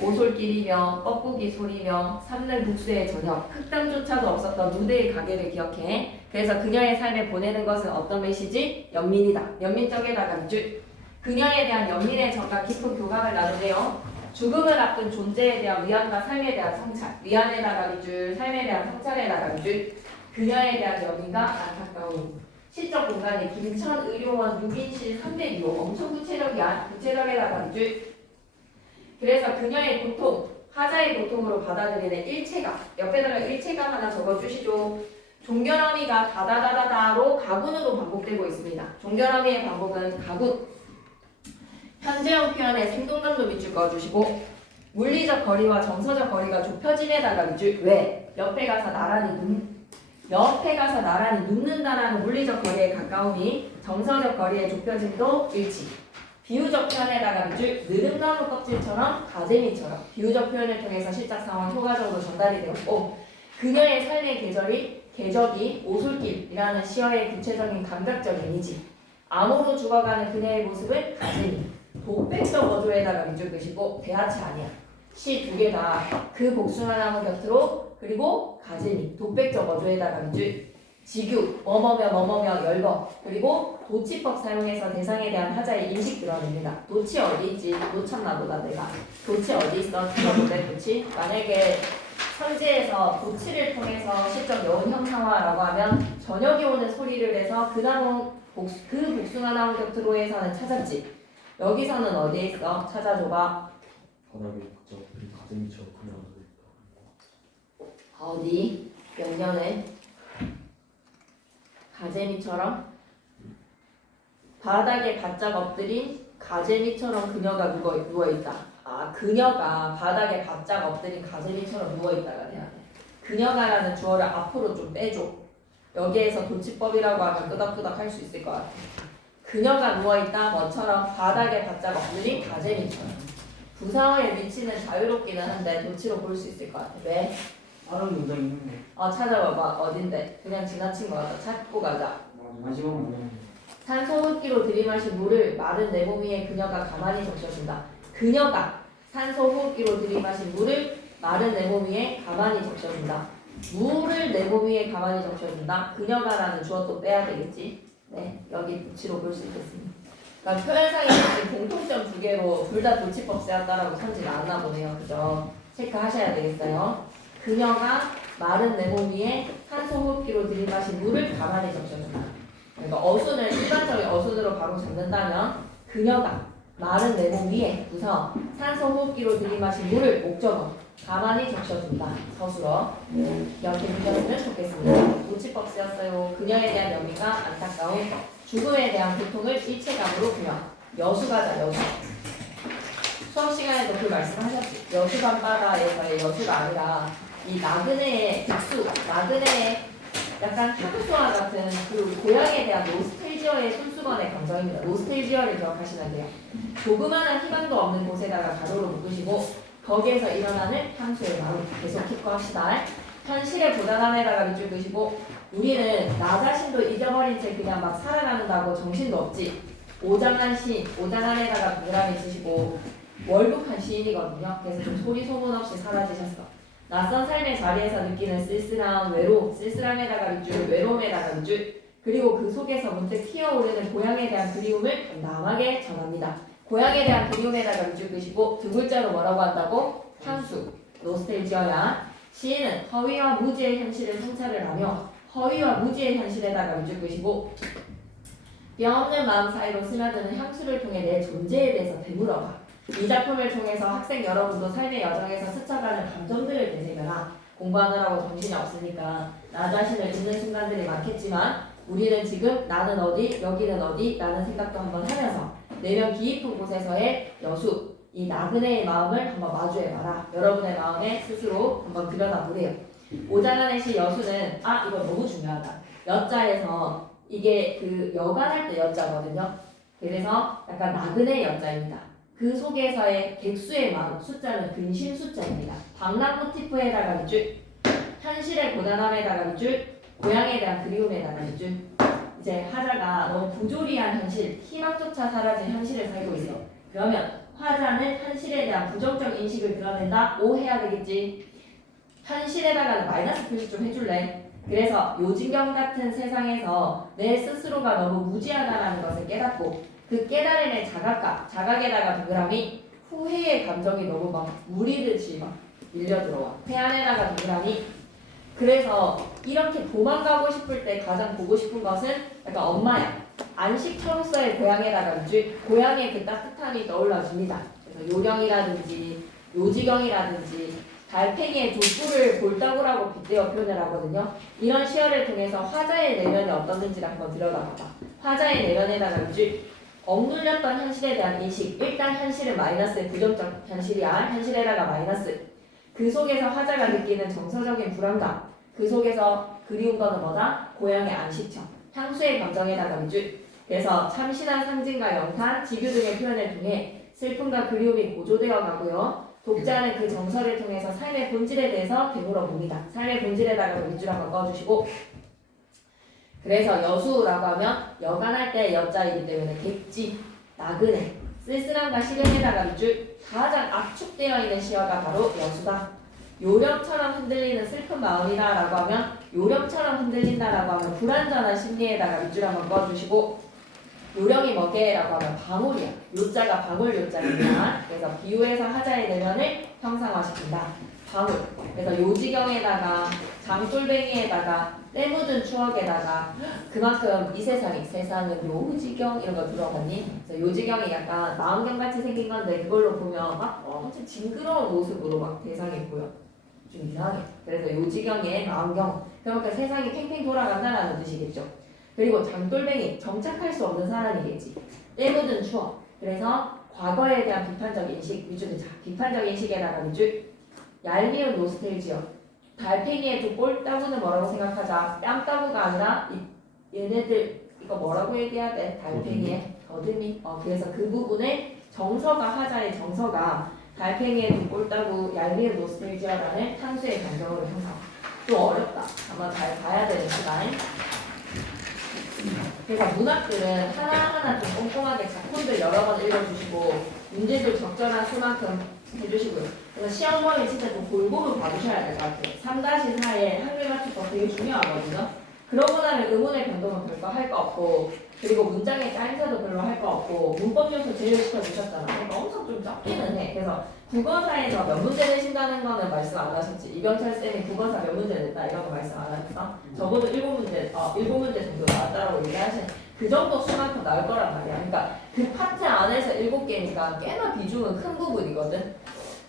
오솔길이며 뻐꾸기 소리며 삼는 북수의 저녁 흑담조차도 없었던 무대의 가게를 기억해. 그래서 그녀의 삶에 보내는 것은 어떤 메시지? 연민이다. 연민적에다가 밑줄 그녀에 대한 연민의 정과 깊은 교감을 나누네요. 죽음을 앞둔 존재에 대한 위안과 삶에 대한 성찰 위안에다가 밑줄 삶에 대한 성찰에다가 밑줄 그녀에 대한 연민과 안타까움 시적 공간이 김천의료원 6인실 302호 엄청 구체적이야. 구체적에다가 밑줄 그래서 그녀의 고통 하자의 고통으로 받아들이는 일체감 옆에다가 일체감 하나 적어주시죠. 종결어미가 다다다다다로 가군으로 반복되고 있습니다. 종결어미의 반복은 가군 현재형 표현에 생동감도 밑줄 그어주시고 물리적 거리와 정서적 거리가 좁혀짐에다가 밑줄 왜? 옆에 가서 나란히 눕는다라는 물리적 거리의 가까움이 정서적 거리의 좁혀짐도 일치 비유적 표현에다가 밑줄 느릅나무 껍질처럼 가재미처럼 비유적 표현을 통해서 실작 상황 효과적으로 전달이 되었고 그녀의 삶의 궤적이 오솔길이라는 시어의 구체적인 감각적 이미지 암으로 죽어가는 그녀의 모습을 가재미 독백적 어조에다가 밑줄 그시고 대하체 아니야. 시 두 개 다 그 복숭아나무 곁으로 그리고 가재미 독백적 어조에다가 밑줄 직유 뭐뭐며 열거 그리고 도치법 사용해서 대상에 대한 하자의 인식 드러냅니다. 도치 어디 있지? 놓쳤나 보다 내가. 도치 어디 있어? 찾아보래 도치. 만약에 선지에서 도치를 통해서 실적 여운 형상화라고 하면 저녁이 오는 소리를 해서 그 복숭아나무 곁으로에서는 찾았지. 여기서는 어디에 있어? 찾아줘봐. 바닥에 붙잡고 가슴이처럼 그려져 있다. 어디? 몇 년에? 가재미처럼? 바닥에 바짝 엎드린 가재미처럼 그녀가 누워있다. 아, 그녀가 바닥에 바짝 엎드린 가재미처럼 누워있다가 돼야 돼. 그녀가라는 주어를 앞으로 좀 빼줘. 여기에서 도치법이라고 하면 끄덕끄덕 할 수 있을 것 같아. 그녀가 누워있다 뭐처럼 바닥에 바짝 엎드린 가재미처럼 부사어의 위치는 자유롭기는 한데 도치로 볼 수 있을 것 같아. 왜? 다른 문장 있는데 찾아봐봐. 어딘데? 그냥 지나친 거 같아. 찾고 가자. 마지막 문장 산소 호흡기로 들이마신 물을 마른 내 몸 위에 그녀가 가만히 적셔준다. 그녀가 산소 호흡기로 들이마신 물을 마른 내 몸 위에 가만히 적셔준다. 물을 내 몸 위에 가만히 적셔준다. 그녀가라는 주어 또 빼야 되겠지. 네, 여기 도치로 볼 수 있겠습니다. 그러니까 표현상의 공통점 두 개로 둘 다 도치법 쓰였다라고 선지 나왔나 보네요. 그죠? 체크하셔야 되겠어요. 그녀가 마른 내 몸 위에 산소 호흡기로 들이마신 물을 가만히 적셔준다. 그러니까 어순을 일반적인 어순으로 바로 잡는다면 그녀가 마른 내 몸 위에 부서 산소 호흡기로 들이마신 물을 목적어 가만히 적셔준다. 서술어 이렇게 읽었으면 좋겠습니다. 도치법 쓰였어요. 그녀에 대한 연민과 안타까움 죽음에 대한 고통을 일체감으로 그녀 여수가자 여수 수업 시간에도 그 말씀하셨지. 여수 밤바다에서의 여수가 아니라 이 나그네의 백수 나그네의 약간 향수와 같은 그 고향에 대한 노스텔지어의 손수건의 감정입니다. 노스텔지어를 기억하시면 돼요. 조그마한 희망도 없는 곳에다가 가로로 묶으시고 거기에서 일어나는 향수의 마음 계속 킵고 합시다. 현실의 고단함에다가 밑줄 그시고 우리는 나 자신도 잊어버린 채 그냥 막 살아가는다고 정신도 없지. 오장한 시인, 오장한에다가 동그라미 쓰시고 월북한 시인이거든요. 그래서 좀 소리 소문 없이 사라지셨어. 낯선 삶의 자리에서 느끼는 쓸쓸함, 외로움, 쓸쓸함에다가 밑줄, 외로움에다가 밑줄, 그리고 그 속에서 문득 튀어오르는 고향에 대한 그리움을 담담하게 전합니다. 고향에 대한 그리움에다가 밑줄 끄시고 두 글자로 뭐라고 한다고? 향수, 노스텔지어야. 시인은 허위와 무지의 현실을 성찰을 하며 허위와 무지의 현실에다가 밑줄 끄시고 뼈없는 마음 사이로 스며드는 향수를 통해 내 존재에 대해서 되물어봐. 이 작품을 통해서 학생 여러분도 삶의 여정에서 스쳐가는 감정들을 되새겨라. 공부하느라고 정신이 없으니까 나 자신을 잊는 순간들이 많겠지만 우리는 지금 나는 어디, 여기는 어디 라는 생각도 한번 하면서 내면 깊은 곳에서의 여수, 이 나그네의 마음을 한번 마주해봐라. 여러분의 마음에 스스로 한번 들여다보래요. 오장한의 시 여수는 이거 너무 중요하다. 여자에서 이게 그 여간할 때 여자거든요. 그래서 약간 나그네 여자입니다. 그 속에서의 객수의 마음, 숫자는 근심 숫자입니다. 방랑 모티프에다가 밑줄, 현실의 고단함에다가 밑줄, 고향에 대한 그리움에다가 밑줄. 이제 화자가 너무 부조리한 현실, 희망조차 사라진 현실을 살고 있어. 그러면 화자는 현실에 대한 부정적 인식을 드러낸다? O 해야 되겠지. 현실에다가는 마이너스 표시 좀 해줄래? 그래서 요지경 같은 세상에서 내 스스로가 너무 무지하다라는 것을 깨닫고 그 깨달음의 자각에다가 동그라미, 후회의 감정이 너무 막 무리듯이 막 밀려 들어와. 회한에다가 동그라미. 그래서 이렇게 도망가고 싶을 때 가장 보고 싶은 것은 약간 엄마야. 안식처로서의 고향에다가 밑줄, 고향의 그 따뜻함이 떠올라집니다. 그래서 요령이라든지 요지경이라든지 달팽이의 족구를 볼따구라고 빗대어 표현을 하거든요. 이런 시어를 통해서 화자의 내면이 어떻는지를 한번 들여다봐봐. 화자의 내면에다가 밑줄, 억눌렸던 현실에 대한 인식. 일단 현실은 마이너스의 부정적 현실이야. 현실에다가 마이너스. 그 속에서 화자가 느끼는 정서적인 불안감. 그 속에서 그리운 거는 뭐다? 고향의 안식처. 향수의 감정에다가 밑줄. 그래서 참신한 상징과 영탄, 지규 등의 표현을 통해 슬픔과 그리움이 고조되어 가고요. 독자는 그 정서를 통해서 삶의 본질에 대해서 되물어 봅니다. 삶의 본질에다가 밑줄 한번 꺼주시고, 그래서 여수라고 하면 여간할 때 여자이기 때문에 객지, 나그네, 쓸쓸함과 시련에다가 밑줄, 가장 압축되어 있는 시어가 바로 여수다. 요령처럼 흔들리는 슬픈 마음이다 라고 하면, 요령처럼 흔들린다라고 하면 불완전한 심리에다가 밑줄 한번 꺼주시고, 요령이 뭐게? 라고 하면 방울이야. 요자가 방울 요자입니다. 그래서 비유해서 하자의 내면을 형상화시킨다. 방울. 그래서 요지경에다가 장돌뱅이에다가 때 묻은 추억에다가 그만큼 이 세상은 요지경 이런 거 들어봤니? 그래서 요지경이 약간 망원경같이 생긴 건데 그걸로 보면 막 엄청 징그러운 모습으로 막 대상이 보여. 좀 이상해. 그래서 요지경의 망원경. 그러니까 세상이 팽팽 돌아간다라는 뜻이겠죠. 그리고 장돌뱅이, 정착할 수 없는 사람이겠지. 때 묻은 추억. 그래서 과거에 대한 비판적 인식, 위주는 비판적 인식에다가 밑줄. 얄미운 노스텔지어. 달팽이의 두 꼴따구는 뭐라고 생각하자. 뺨따구가 아니라 얘네들 이거 뭐라고 얘기해야 돼? 달팽이의 더듬이. 그래서 그 부분을 정서가 하자의 정서가 달팽이의 두 꼴따구, 얄미운 노스텔지어라는 향수의 감정으로 형성. 좀 어렵다. 아마 잘 봐야 되는 시간. 그래서 문학들은 하나하나 좀 꼼꼼하게 작품들 여러 번 읽어주시고 문제도 적절한 수만큼 해주시고요. 그래서 시험범위 진짜 좀 골고루 봐주셔야 될 것 같아요. 3-4의 한글 맞춤법 되게 중요하거든요. 그러고 나면 의문의 변동은 별거 할 거 없고, 그리고 문장의 짜임새도 별로 할 거 없고, 문법 요소 제외시켜주셨잖아. 그러니까 엄청 좀 적기는 해. 그래서 국어사에서 몇 문제 내신다는 거는 말씀 안 하셨지. 이병철 쌤이 국어사 몇 문제 냈다 이런 거 말씀 안 하셨어? 적어도 7문제 정도 나왔다라고 얘기하시는, 그 정도 수만큼 나올 거란 말이야. 그러니까 그 파트 안에서 7개니까 꽤나 비중은 큰 부분이거든.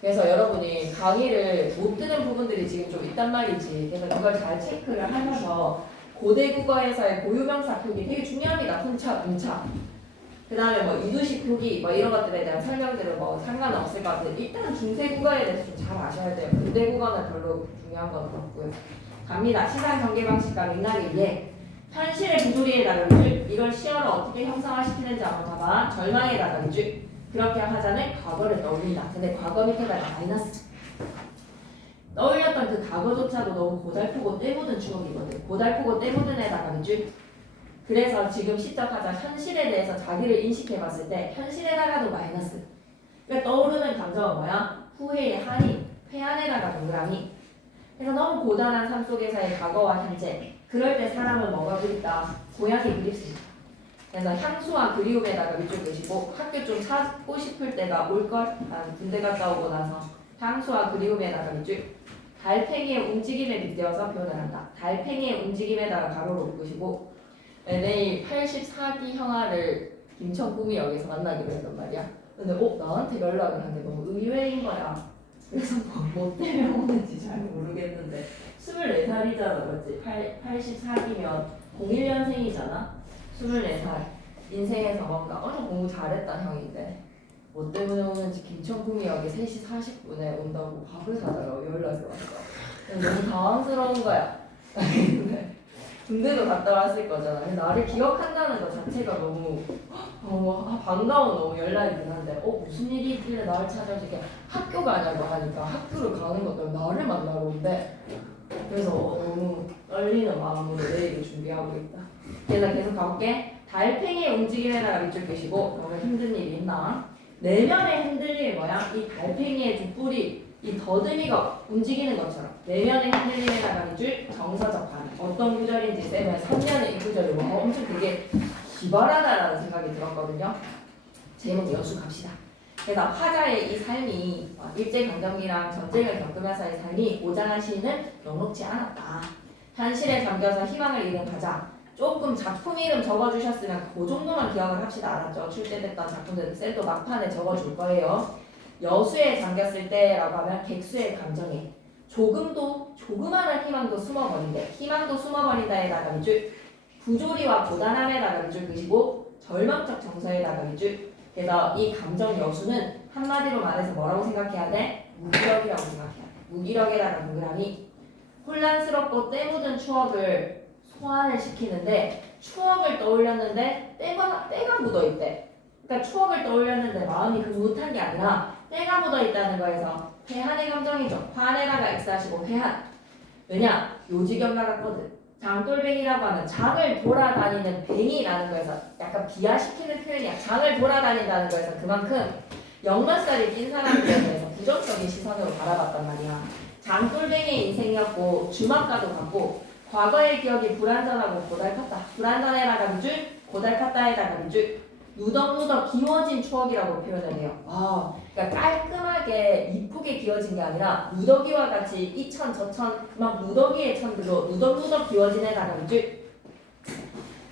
그래서 여러분이 강의를 못 듣는 부분들이 지금 좀 있단 말이지. 그래서 그걸 잘 체크를 하면서 고대 국어에서의 고유명사 표기 되게 중요합니다. 훈차, 문차. 그 다음에 뭐 이두식 표기 뭐 이런 것들에 대한 설명들은 뭐 상관은 없을 것 같은데 일단 중세 국어에 대해서 좀 잘 아셔야 돼요. 근대 국어는 별로 중요한 건 없고요. 갑니다. 시장 전개 방식과 맥락의 이해. 현실의 부조리에다가 밑줄. 이걸 시어를 어떻게 형상화시키는지 한번 봐봐. 절망에다가 밑줄. 그렇게 하자는 과거를 떠올린다. 근데 과거 밑에다가 마이너스. 떠올렸던 그 과거조차도 너무 고달프고 때묻은 추억이거든. 고달프고 때묻은 애다가 밑줄. 그래서 지금 시적하자 현실에 대해서 자기를 인식해봤을 때 현실에다가도 마이너스. 그러니까 떠오르는 감정은 뭐야? 후회의 한이, 회한에다가 동그라미. 그래서 너무 고단한 삶 속에서의 과거와 현재. 그럴 때 사람은 뭐가 그립다? 고향이 그립습니다. 그래서 향수와 그리움에다가 밑줄 그시고 학교 좀 찾고 싶을 때가 올걸? 난 군대 갔다 오고 나서 향수와 그리움에다가 밑줄. 달팽이의 움직임에 빗대어서 표현을 한다. 달팽이의 움직임에다가 가로로 묶으시고 내일 84기 형아를 김천구미역에서 만나기로 했단 말이야. 근데 나한테 연락을 하는데 너무 의외인 거야. 그래서 뭐 때문에 오는지 잘 모르겠는데 24살이잖아, 그렇지? 84기면 01년생이잖아. 24살. 인생에서 뭔가 공부 잘했단 형인데 뭐 때문에 오는지 김천구미역에 3시 40분에 온다고 밥을 사달라고 연락이 왔어. 너무 당황스러운 거야. 군대도 갔다 왔을 거잖아. 나를 기억한다는 것 자체가 너무 반가운 너무 연락이긴 한데 무슨 일이 있길래 나를 찾아주게 학교 가냐고 하니까 학교를 가는 것도 나를 만나러 온대. 그래서 너무 떨리는 마음으로 내일을 준비하고 있다. 그래서 계속 가볼게. 달팽이의 움직임에다가 밑줄 끄시고 그러면 힘든 일이 있나? 내면의 흔들림이 뭐야? 이 달팽이의 두 뿔이 이 더듬이가 움직이는 것처럼 내면의 흔들림에다가 밑줄 정서적 반응. 어떤 구절인지 쌤은 3년의 이 구절이 엄청 되게 기발하다라는 생각이 들었거든요. 제목 연수 갑시다. 그래서 화자의 이 삶이 일제강점기랑 전쟁을 겪으면서의 삶이 오장한 시인은 녹록지 않았다. 현실에 잠겨서 희망을 잃은 화자. 조금 작품 이름 적어주셨으면 그 정도만 기억을 합시다. 알았죠? 출제됐던 작품들 쌤도 막판에 적어줄 거예요. 여수에 잠겼을 때라고 하면 객수의 감정에 조그마한 희망도 숨어버린대. 희망도 숨어버린다에다가 밑줄 부조리와 고단함에다가 밑줄 그시고 절망적 정서에다가 밑줄. 그래서 이 감정 여수는 한마디로 말해서 뭐라고 생각해야 돼? 무기력이라고 생각해야 돼. 무기력에다가 동그라미. 혼란스럽고 때묻은 추억을 소환을 시키는데 추억을 떠올렸는데 때가 묻어있대. 그러니까 추억을 떠올렸는데 마음이 흐뭇한 게 아니라 때가 묻어있다는 거에서 회한의 감정이죠. 화에다가 X하시고 회한. 왜냐? 요지경과 같거든. 장돌뱅이라고 하면 장을 돌아다니는 뱅이라는 거에서 약간 비하시키는 표현이야. 장을 돌아다닌다는 거에서 그만큼 역마살이 낀 사람들에 대해서 부정적인 시선으로 바라봤단 말이야. 장돌뱅이의 인생이었고 주막가도 같고 과거의 기억이 불완전하고 고달팠다. 불완전해라가 밑줄, 고달팠다에다가 밑줄. 누덕누덕 기워진 추억이라고 표현을 해요. 그러니까 깔끔하게 이쁘게 기워진 게 아니라 누더기와 같이 이천 저천 막 누더기의 천들로 누덕누덕 기워진 애다가 밑줄.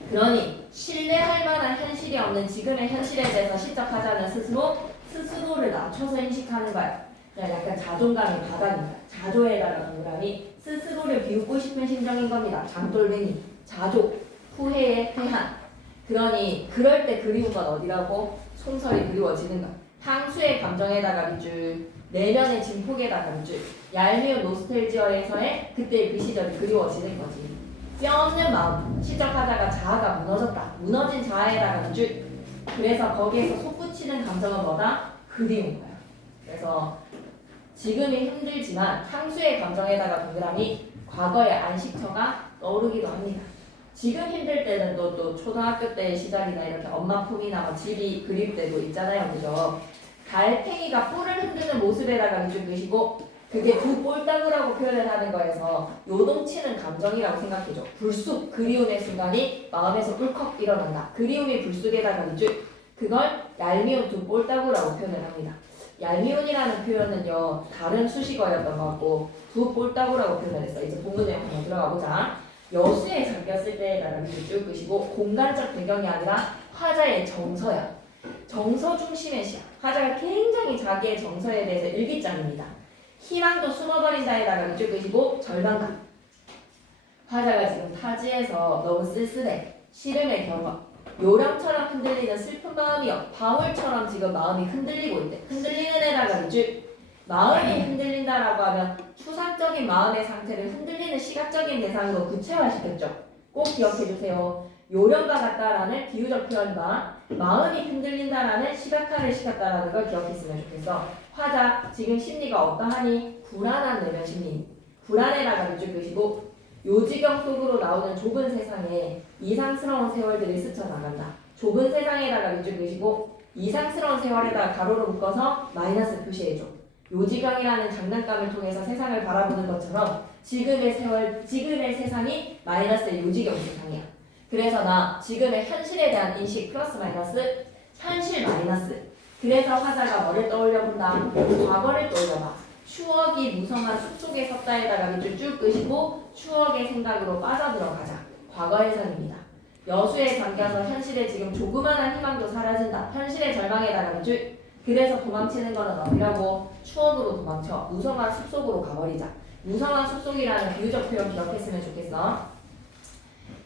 그러니 신뢰할 만한 현실이 없는 지금의 현실에 대해서 시적하자는 스스로를 낮춰서 인식하는 거야. 그냥 약간 자존감이 바닥입니다. 자조에다가 동그라미. 스스로를 비웃고 싶은 심정인 겁니다. 장돌뱅이, 자조, 후회의 회한. 그러니 그럴 때 그리운 건 어디라고? 송설이 그리워지는가. 향수의 감정에다가 밑줄, 내면의 진폭에다가 밑줄. 얄미운 노스텔지어에서의 그때의 그 시절이 그리워지는 거지. 뼈없는 마음, 시적하다가 자아가 무너졌다. 무너진 자아에다가 밑줄. 그래서 거기에서 솟구치는 감정은 뭐다? 그리운 거야. 그래서 지금이 힘들지만 향수의 감정에다가 동그라미 과거의 안식처가 떠오르기도 합니다. 지금 힘들 때는 또 초등학교 때의 시작이나 이렇게 엄마 품이나 집이 그릴 때도 있잖아요. 그죠? 달팽이가 뿔을 흔드는 모습에다가 밑줄 그시고 그게 두 볼따구라고 표현을 하는 거에서 요동치는 감정이라고 생각해줘. 불쑥 그리움의 순간이 마음에서 울컥 일어난다. 그리움이 불쑥에다가 밑줄. 그걸 얄미운 두 볼따구라고 표현을 합니다. 얄미운이라는 표현은요 다른 수식어였던 것 같고 두 볼따구라고 표현을 했어. 이제 본문 내용 한번 들어가 보자. 여수에 잠겼을 때에다가 밑줄 쭉 끄시고 공간적 배경이 아니라 화자의 정서야. 정서 중심의 시야. 화자가 굉장히 자기의 정서에 대해서 일기장입니다. 희망도 숨어버린다에다가 밑줄 끄시고 절망감. 화자가 지금 타지에서 너무 쓸쓸해. 시름의 경험. 요령처럼 흔들리는 슬픈 마음이요. 바울처럼 지금 마음이 흔들리고 있대. 흔들리는 애다가 밑줄. 마음이 흔들린다라고 하면 추상적인 마음의 상태를 흔들리는 시각적인 대상으로 구체화시켰죠. 꼭 기억해주세요. 요령과 같다라는 비유적 표현과 마음이 흔들린다라는 시각화를 시켰다라는 걸 기억했으면 좋겠어. 화자 지금 심리가 어떠하니? 불안한 내면 심리. 불안해라가 밑줄 긋이고 요지경 속으로 나오는 좁은 세상에 이상스러운 세월들이 스쳐나간다. 좁은 세상에다가 밑줄 긋이고 이상스러운 세월에다가 가로로 묶어서 마이너스 표시해줘. 요지경이라는 장난감을 통해서 세상을 바라보는 것처럼 지금의 세월, 지금의 세상이 마이너스의 요지경 세상이야. 그래서 나 지금의 현실에 대한 인식 플러스 마이너스 현실 마이너스. 그래서 화자가 뭐를 떠올려 본다? 과거를 떠올려봐. 추억이 무성한 숲속에 섰다에다가 밑줄 쭉 끄시고 추억의 생각으로 빠져들어가자. 과거 해석입니다. 여수에 잠겨서 현실에 지금 조그마한 희망도 사라진다. 현실의 절망에다가 밑줄. 그래서 도망치는 거는 어디라고? 추억으로 도망쳐. 무성한 숲속으로 가버리자. 무성한 숲속이라는 비유적 표현 기억했으면 좋겠어.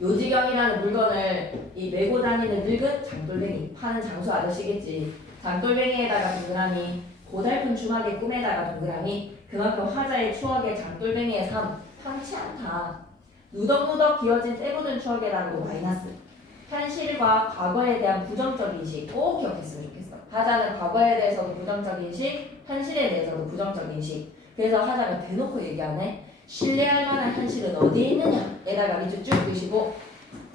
요지경이라는 물건을 이 메고 다니는 늙은 장돌뱅이, 파는 장수 아저씨겠지. 장돌뱅이에다가 동그라미, 고달픈 주막의 꿈에다가 동그라미. 그만큼 화자의 추억의 장돌뱅이의 삶 편치 않다. 누덕누덕 기어진 때묻은 추억에다가도 마이너스. 현실과 과거에 대한 부정적 인식 꼭 기억했으면 좋겠어. 화자는 과거에 대해서도 부정적 인식, 현실에 대해서도 부정적 인식. 그래서 화자가 대놓고 얘기하네. 신뢰할 만한 현실은 어디에 있느냐? 에다가 밑줄 쭉 그시고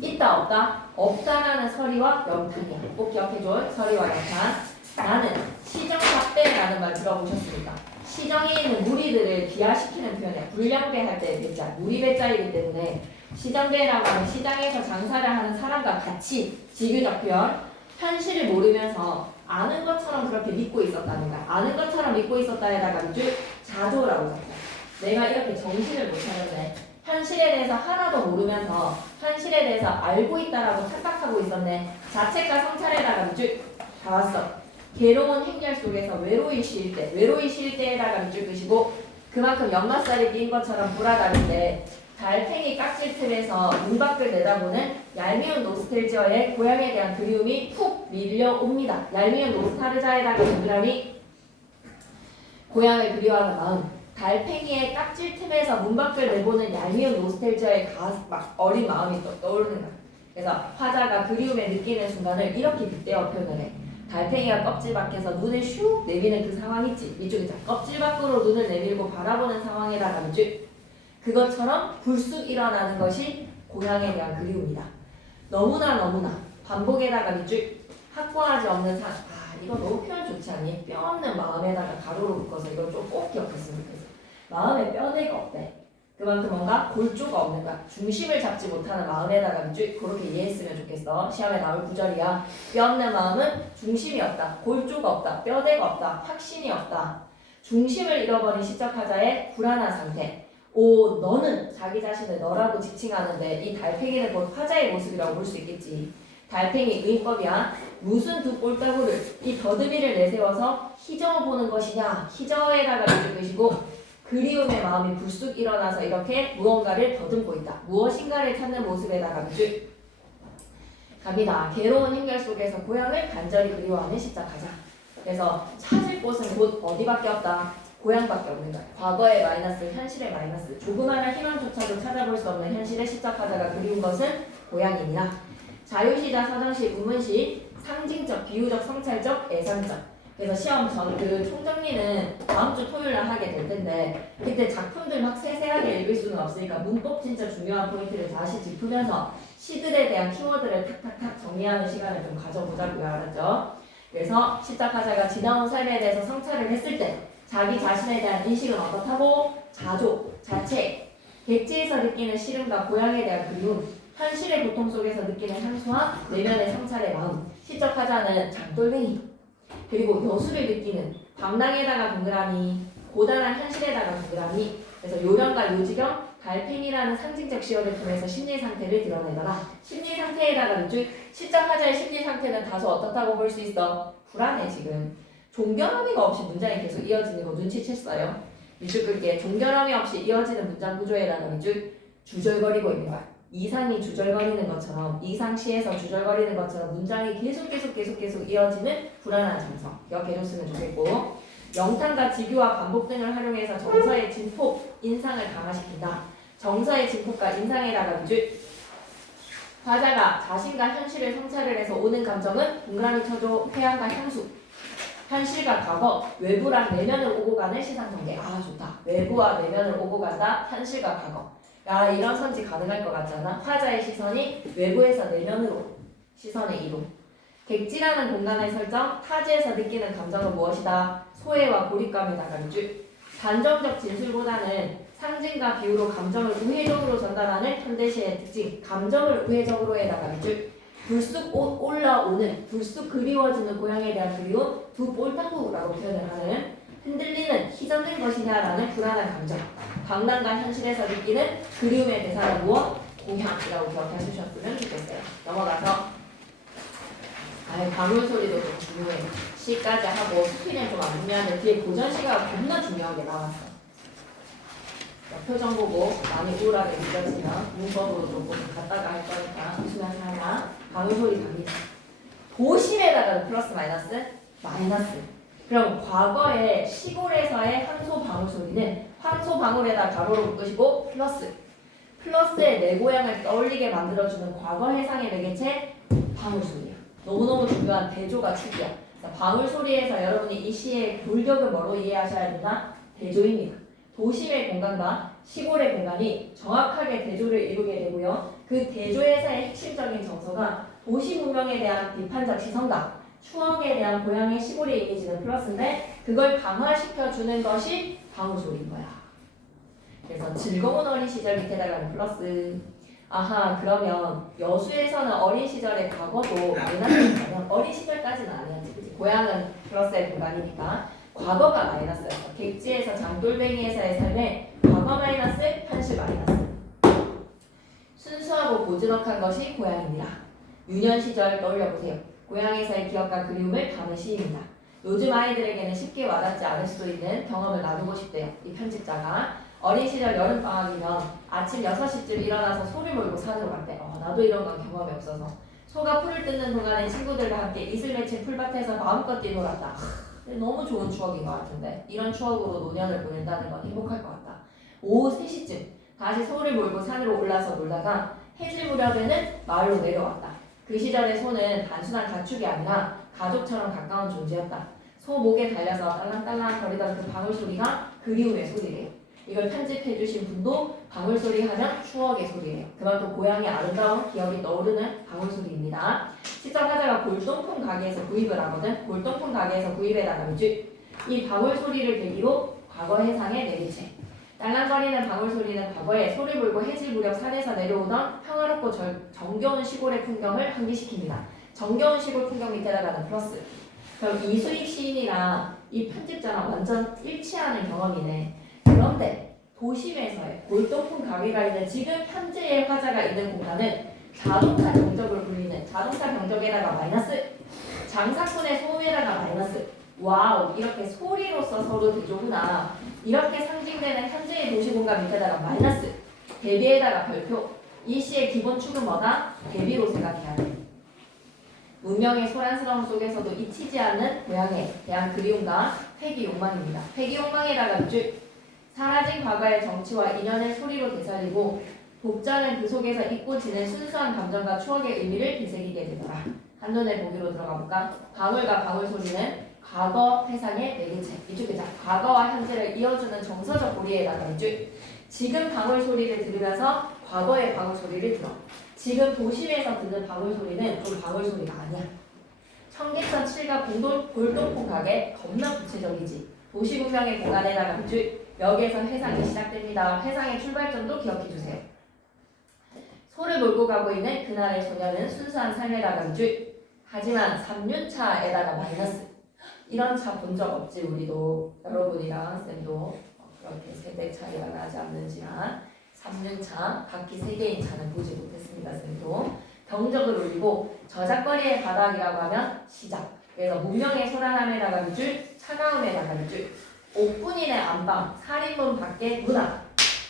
있다 없다? 없다라는 서리와 영탄이야. 꼭 기억해줘. 서리와 영탄. 나는 시정합배라는 말 들어보셨습니까? 시정에 있는 무리들을 비하시키는 표현에 불량배할 때 배자, 무리배자이기 때문에 시정배라고 하는 시장에서 장사를 하는 사람과 같이 비교적 표현. 현실을 모르면서 아는 것처럼 그렇게 믿고 있었다는 거야. 아는 것처럼 믿고 있었다에다가 밑줄 자조라고 잡자. 내가 이렇게 정신을 못 차렸네. 현실에 대해서 하나도 모르면서 현실에 대해서 알고 있다라고 착각하고 있었네. 자책과 성찰에다가 밑줄 다 왔어. 괴로운 행렬 속에서 외로이 쉴 때에다가 밑줄 긋이고 그만큼 연마살이 낀 것처럼 불안하는데 달팽이 깍질 틈에서 문 밖을 내다보는 얄미운 노스텔지어의 고향에 대한 그리움이 푹 밀려옵니다. 얄미운 노스타르자에다가 동그라미 고향을 그리워하는 마음. 달팽이의 깍질 틈에서 문 밖을 내보는 얄미운 노스텔지어의 어린 마음이 떠오르는 거야. 그래서 화자가 그리움에 느끼는 순간을 이렇게 빗대어 표현을 해. 달팽이가 껍질 밖에서 눈을 슉 내미는 그 상황 있지. 이쪽이자 껍질 밖으로 눈을 내밀고 바라보는 상황에다가 밑줄. 그것처럼 불쑥 일어나는 것이 고향에 대한 그리움이다. 너무나 반복에다가 밑줄. 확고하지 없는 이거 너무 표현 좋지 않니? 뼈 없는 마음에다가 가로로 묶어서 이걸 좀 꼭 기억했으면 좋겠어. 마음에 뼈대가 없대. 그만큼 뭔가 골조가 없는 거야. 중심을 잡지 못하는 마음에다가 밑줄. 그렇게 이해했으면 좋겠어. 시험에 나올 구절이야. 뼈 없는 마음은 중심이 없다. 골조가 없다. 뼈대가 없다. 확신이 없다. 중심을 잃어버린 시적하자의 불안한 상태. 너는 자기 자신을 너라고 지칭하는데 이 달팽이는 곧 화자의 모습이라고 볼 수 있겠지. 달팽이 의법이야. 무슨 두 볼따구를 이 더듬이를 내세워서 희저어 보는 것이냐. 희저어에다가 밑줄 긋이고 그리움의 마음이 불쑥 일어나서 이렇게 무언가를 더듬고 있다. 무엇인가를 찾는 모습에다가 밑줄 갑니다. 괴로운 행렬 속에서 고향을 간절히 그리워하는 시작하자. 그래서 찾을 곳은 곧 어디밖에 없다. 고향밖에 없는 거야. 과거의 마이너스, 현실의 마이너스. 조그마한 희망조차도 찾아볼 수 없는 현실의 시작하자가 그리운 것은 고향입니다. 자유시자, 서정시, 우문시, 상징적, 비유적, 성찰적, 애상적. 그래서 시험 전 그 총정리는 다음 주 토요일 날 하게 될 텐데 그때 작품들 막 세세하게 읽을 수는 없으니까 문법 진짜 중요한 포인트를 다시 짚으면서 시들에 대한 키워드를 탁탁탁 정리하는 시간을 좀 가져보자고요. 알았죠? 그래서 시작하자가 지나온 삶에 대해서 성찰을 했을 때 자기 자신에 대한 인식은 어떻다고? 자조, 자책, 객지에서 느끼는 싫음과 고향에 대한 그리움, 현실의 고통 속에서 느끼는 향수와 내면의 성찰의 마음. 시적하자는 장돌뱅이, 그리고 여수를 느끼는 방랑에다가 동그라미, 고단한 현실에다가 동그라미. 그래서 요령과 요지경, 달팽이라는 상징적 시어를 통해서 심리 상태를 드러내더라. 심리 상태에다가 밑줄. 시작하자의 심리 상태는 다소 어떻다고 볼 수 있어? 불안해 지금. 종결함이가 없이 문장이 계속 이어지는 거 눈치챘어요? 밑줄 끌게. 종결함이 없이 이어지는 문장 구조에다가 밑줄. 주절거리고 있는 거야. 이상이 주절거리는 것처럼, 이상시에서 주절거리는 것처럼 문장이 계속 이어지는 불안한 정서. 기억해줬으면 좋겠고, 영탄과 지규와 반복 등을 활용해서 정서의 진폭, 인상을 강화시킨다. 정서의 진폭과 인상에다가 밑줄. 화자가 자신과 현실을 성찰을 해서 오는 감정은 동그라미 쳐줘. 회한과 향수. 현실과 과거, 외부랑 내면을 오고 가는 시상 전개. 아 좋다. 외부와 내면을 오고 간다. 현실과 과거. 야 이런 선지 가능할 것 같잖아. 화자의 시선이 외부에서 내면으로 시선의 이동. 객지라는 공간의 설정, 타지에서 느끼는 감정은 무엇이다? 소외와 고립감에 나가는 줄. 단정적 진술보다는 상징과 비유로 감정을 우회적으로 전달하는 현대시의 특징. 감정을 우회적으로 해나가는 줄. 불쑥 올라오는, 불쑥 그리워지는 고향에 대한 그리움, 두 볼타구라고 표현을 하는. 흔들리는, 희전된 것이냐라는 불안한 감정. 방랑과 현실에서 느끼는 그리움의 대상은 무엇? 고향이라고 기억해 주셨으면 좋겠어요. 넘어가서 방울 소리도 좀 중요해. 시까지 하고 스피는 좀 안 중요한데 뒤에 고전 시가 겁나 중요하게 나왔어. 표정 보고 많이 우울하게 느껴지면 문법으로 조금 갔다가 할 거니까 조심하시 하나. 방울 소리 갑니다. 도심에다가 플러스 마이너스? 마이너스. 그럼 과거의 시골에서의 황소 방울 소리는 황소 방울에다 가로로 묶으시고 플러스. 플러스의 내 고향을 떠올리게 만들어주는 과거 해상의 매개체 방울 소리야. 너무너무 중요한 대조가 축이야. 방울 소리에서 여러분이 이 시의 골격을 뭐로 이해하셔야 되나? 대조입니다. 도심의 공간과 시골의 공간이 정확하게 대조를 이루게 되고요. 그 대조에서의 핵심적인 정서가 도시 문명에 대한 비판적 시선과 추억에 대한 고향의 시골의 이미지는 플러스인데 그걸 강화시켜주는 것이 방울 소리인 거야. 그래서 즐거운 어린 시절 밑에다가는 플러스. 아하 그러면 여수에서는 어린 시절의 과거도 마이너스라면 어린 시절까지는 아니었지. 그치? 고향은 플러스의 공간이니까 과거가 마이너스였어. 객지에서 장돌뱅이에서의 삶에 과거 마이너스, 현실 마이너스. 순수하고 고즈넉한 것이 고향입니다. 유년 시절 떠올려보세요. 고향에서의 기억과 그리움을 담은 시입니다. 요즘 아이들에게는 쉽게 와닿지 않을 수도 있는 경험을 나누고 싶대요. 이 편집자가. 어린 시절 여름방학이면 아침 6시쯤 일어나서 소를 몰고 산으로 갔대. 나도 이런 건 경험이 없어서. 소가 풀을 뜯는 동안에 친구들과 함께 이슬 맺힌 풀밭에서 마음껏 뛰놀았다. 너무 좋은 추억인 것 같은데 이런 추억으로 노년을 보낸다는 건 행복할 것 같다. 오후 3시쯤 다시 소를 몰고 산으로 올라서 놀다가 해질 무렵에는 마을로 내려왔다. 그 시절의 소는 단순한 가축이 아니라 가족처럼 가까운 존재였다. 소 목에 달려서 딸랑딸랑 거리던 그 방울 소리가 그리움의 소리래요. 이걸 편집해 주신 분도 방울 소리 하면 추억의 소리예요. 그만큼 고향의 아름다운 기억이 떠오르는 방울 소리입니다. 시적 화자가 골동품 가게에서 구입을 하거든. 골동품 가게에서 구입해 나가는 이 방울 소리를 계기로 과거 해상의 내리체. 딸랑거리는 방울 소리는 과거에 소를 불고 해질 무렵 산에서 내려오던 평화롭고 정겨운 시골의 풍경을 환기시킵니다. 정겨운 시골 풍경 밑에다가는 플러스. 그럼 이수익 시인이랑 이 편집자랑 완전 일치하는 경험이네. 그런데 도심에서의 골동품 가게가 있는 지금 현재의 화자가 있는 공간은 자동차 경적을 불리는 자동차 경적에다가 마이너스, 장사꾼의 소음에다가 마이너스. 와우, 이렇게 소리로서 서로 대조구나. 이렇게 상징되는 현재의 도시 공간 밑에다가 마이너스, 대비에다가 별표. 이 시의 기본 축은 뭐다? 대비로 생각해야 돼. 문명의 소란스러움 속에서도 잊히지 않는 고향에 대한 그리움과 회귀 욕망입니다. 회귀 욕망에다가 밑줄. 사라진 과거의 정치와 인연을 소리로 되살리고 독자는 그 속에서 잊고 지낸 순수한 감정과 추억의 의미를 되새기게 되더라. 한눈에 보기로 들어가 볼까? 방울과 방울 소리는 과거 회상의 매개체. 이쪽이자 과거와 현재를 이어주는 정서적 고리에다가 이쪽. 지금 방울 소리를 들으면서 과거의 방울 소리를 들어. 지금 도심에서 듣는 방울 소리는 좀 방울 소리가 아니야. 청계천 7가 골동품 가게 겁나 구체적이지. 도시 문명의 공간에다가 이쪽. 여기에서 회상이 시작됩니다. 회상의 출발점도 기억해주세요. 소를 몰고 가고 있는 그날의 소녀는 순수한 삶에 나간 줄. 하지만 3륜차에다가 마이너스. 이런 차 본 적 없지 우리도. 여러분이랑 쌤도 그렇게 세대 차이가 나지 않는지만 3륜차 바퀴 3개인 차는 보지 못했습니다. 쌤도. 경적을 울리고 저작거리의 바닥이라고 하면 시작. 그래서 문명의 소란함에 나간 줄, 차가움에 나간 줄. 5분 이내 안방, 살인문 밖에 문화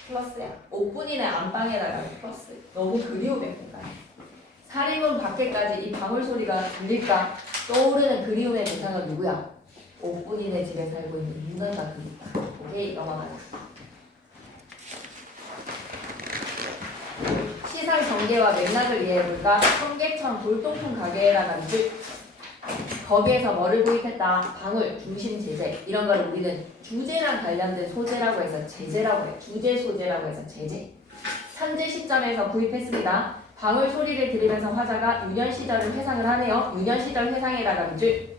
플러스야. 5분 이내 안방에다가 플러스. 너무 그리움의 공간. 살인문 밖에까지 이 방울 소리가 들릴까? 떠오르는 그리움의 대상은 누구야? 5분 이내 집에 살고 있는 윤원과 그립다. 오케이, 넘어가자. 시상 전개와 맥락을 이해해볼까? 청계천 골동품 가게라는 줄 거기에서 뭐를 구입했다? 방울, 중심 제재 이런 걸 우리는 주제랑 관련된 소재라고 해서 제재라고 해요. 주제 소재라고 해서 제재. 현재 시점에서 구입했습니다. 방울 소리를 들으면서 화자가 유년 시절을 회상을 하네요. 유년 시절 회상에다가 줄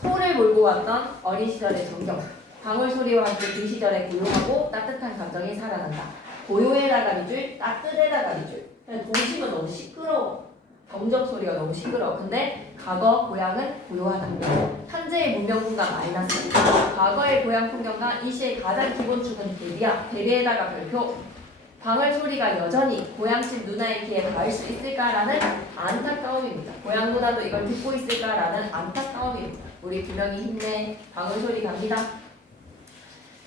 소를 몰고 왔던 어린 시절의 정경. 방울 소리와 함께 그 시절에 고요하고 따뜻한 감정이 살아난다. 고요에다가 밑줄, 따뜻에다가 밑줄. 도심은 너무 시끄러워. 경적 소리가 너무 시끄러워. 근데 과거 고향은 고요하다. 현재의 문명 공간 마이너스. 과거의 고향 풍경과 이 시의 가장 기본축은 대비야. 대비에다가 별표. 방울 소리가 여전히 고향집 누나의 귀에 닿을 수 있을까라는 안타까움입니다. 고향 누나도 이걸 듣고 있을까라는 안타까움입니다. 우리 두 명이 힘내. 방울 소리 갑니다.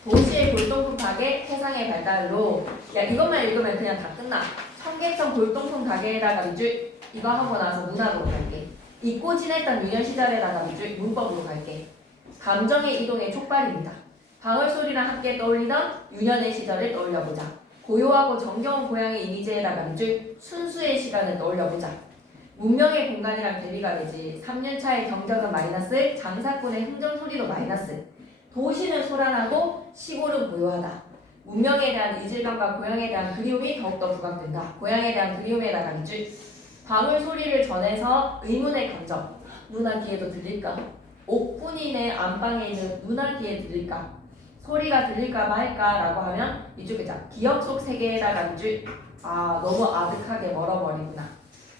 도시의 골동품 가게 세상의 발달로. 야 이것만 읽으면 그냥 다 끝나. 청계천 골동품 가게에다가 밑줄 이거 하고 나서 문학으로 갈게. 잊고 지냈던 유년 시절에다가 밑줄 문법으로 갈게. 감정의 이동의 촉발입니다. 방울 소리랑 함께 떠올리던 유년의 시절을 떠올려보자. 고요하고 정겨운 고향의 이미지에다가 밑줄 순수의 시간을 떠올려보자. 문명의 공간이랑 대비가 되지. 3년차의 경적은 마이너스, 장사꾼의 흥정소리도 마이너스. 도시는 소란하고 시골은 고요하다. 문명에 대한 이질감과 고향에 대한 그리움이 더욱더 부각된다. 고향에 대한 그리움에다가 밑줄 방울 소리를 전해서 의문의 감정. 누나 귀에도 들릴까? 옥분이네 안방에 있는 누나 귀에 들릴까? 소리가 들릴까 말까라고 하면 이쪽에 자 기억 속 세계에다가 밑줄 너무 아득하게 멀어버리구나.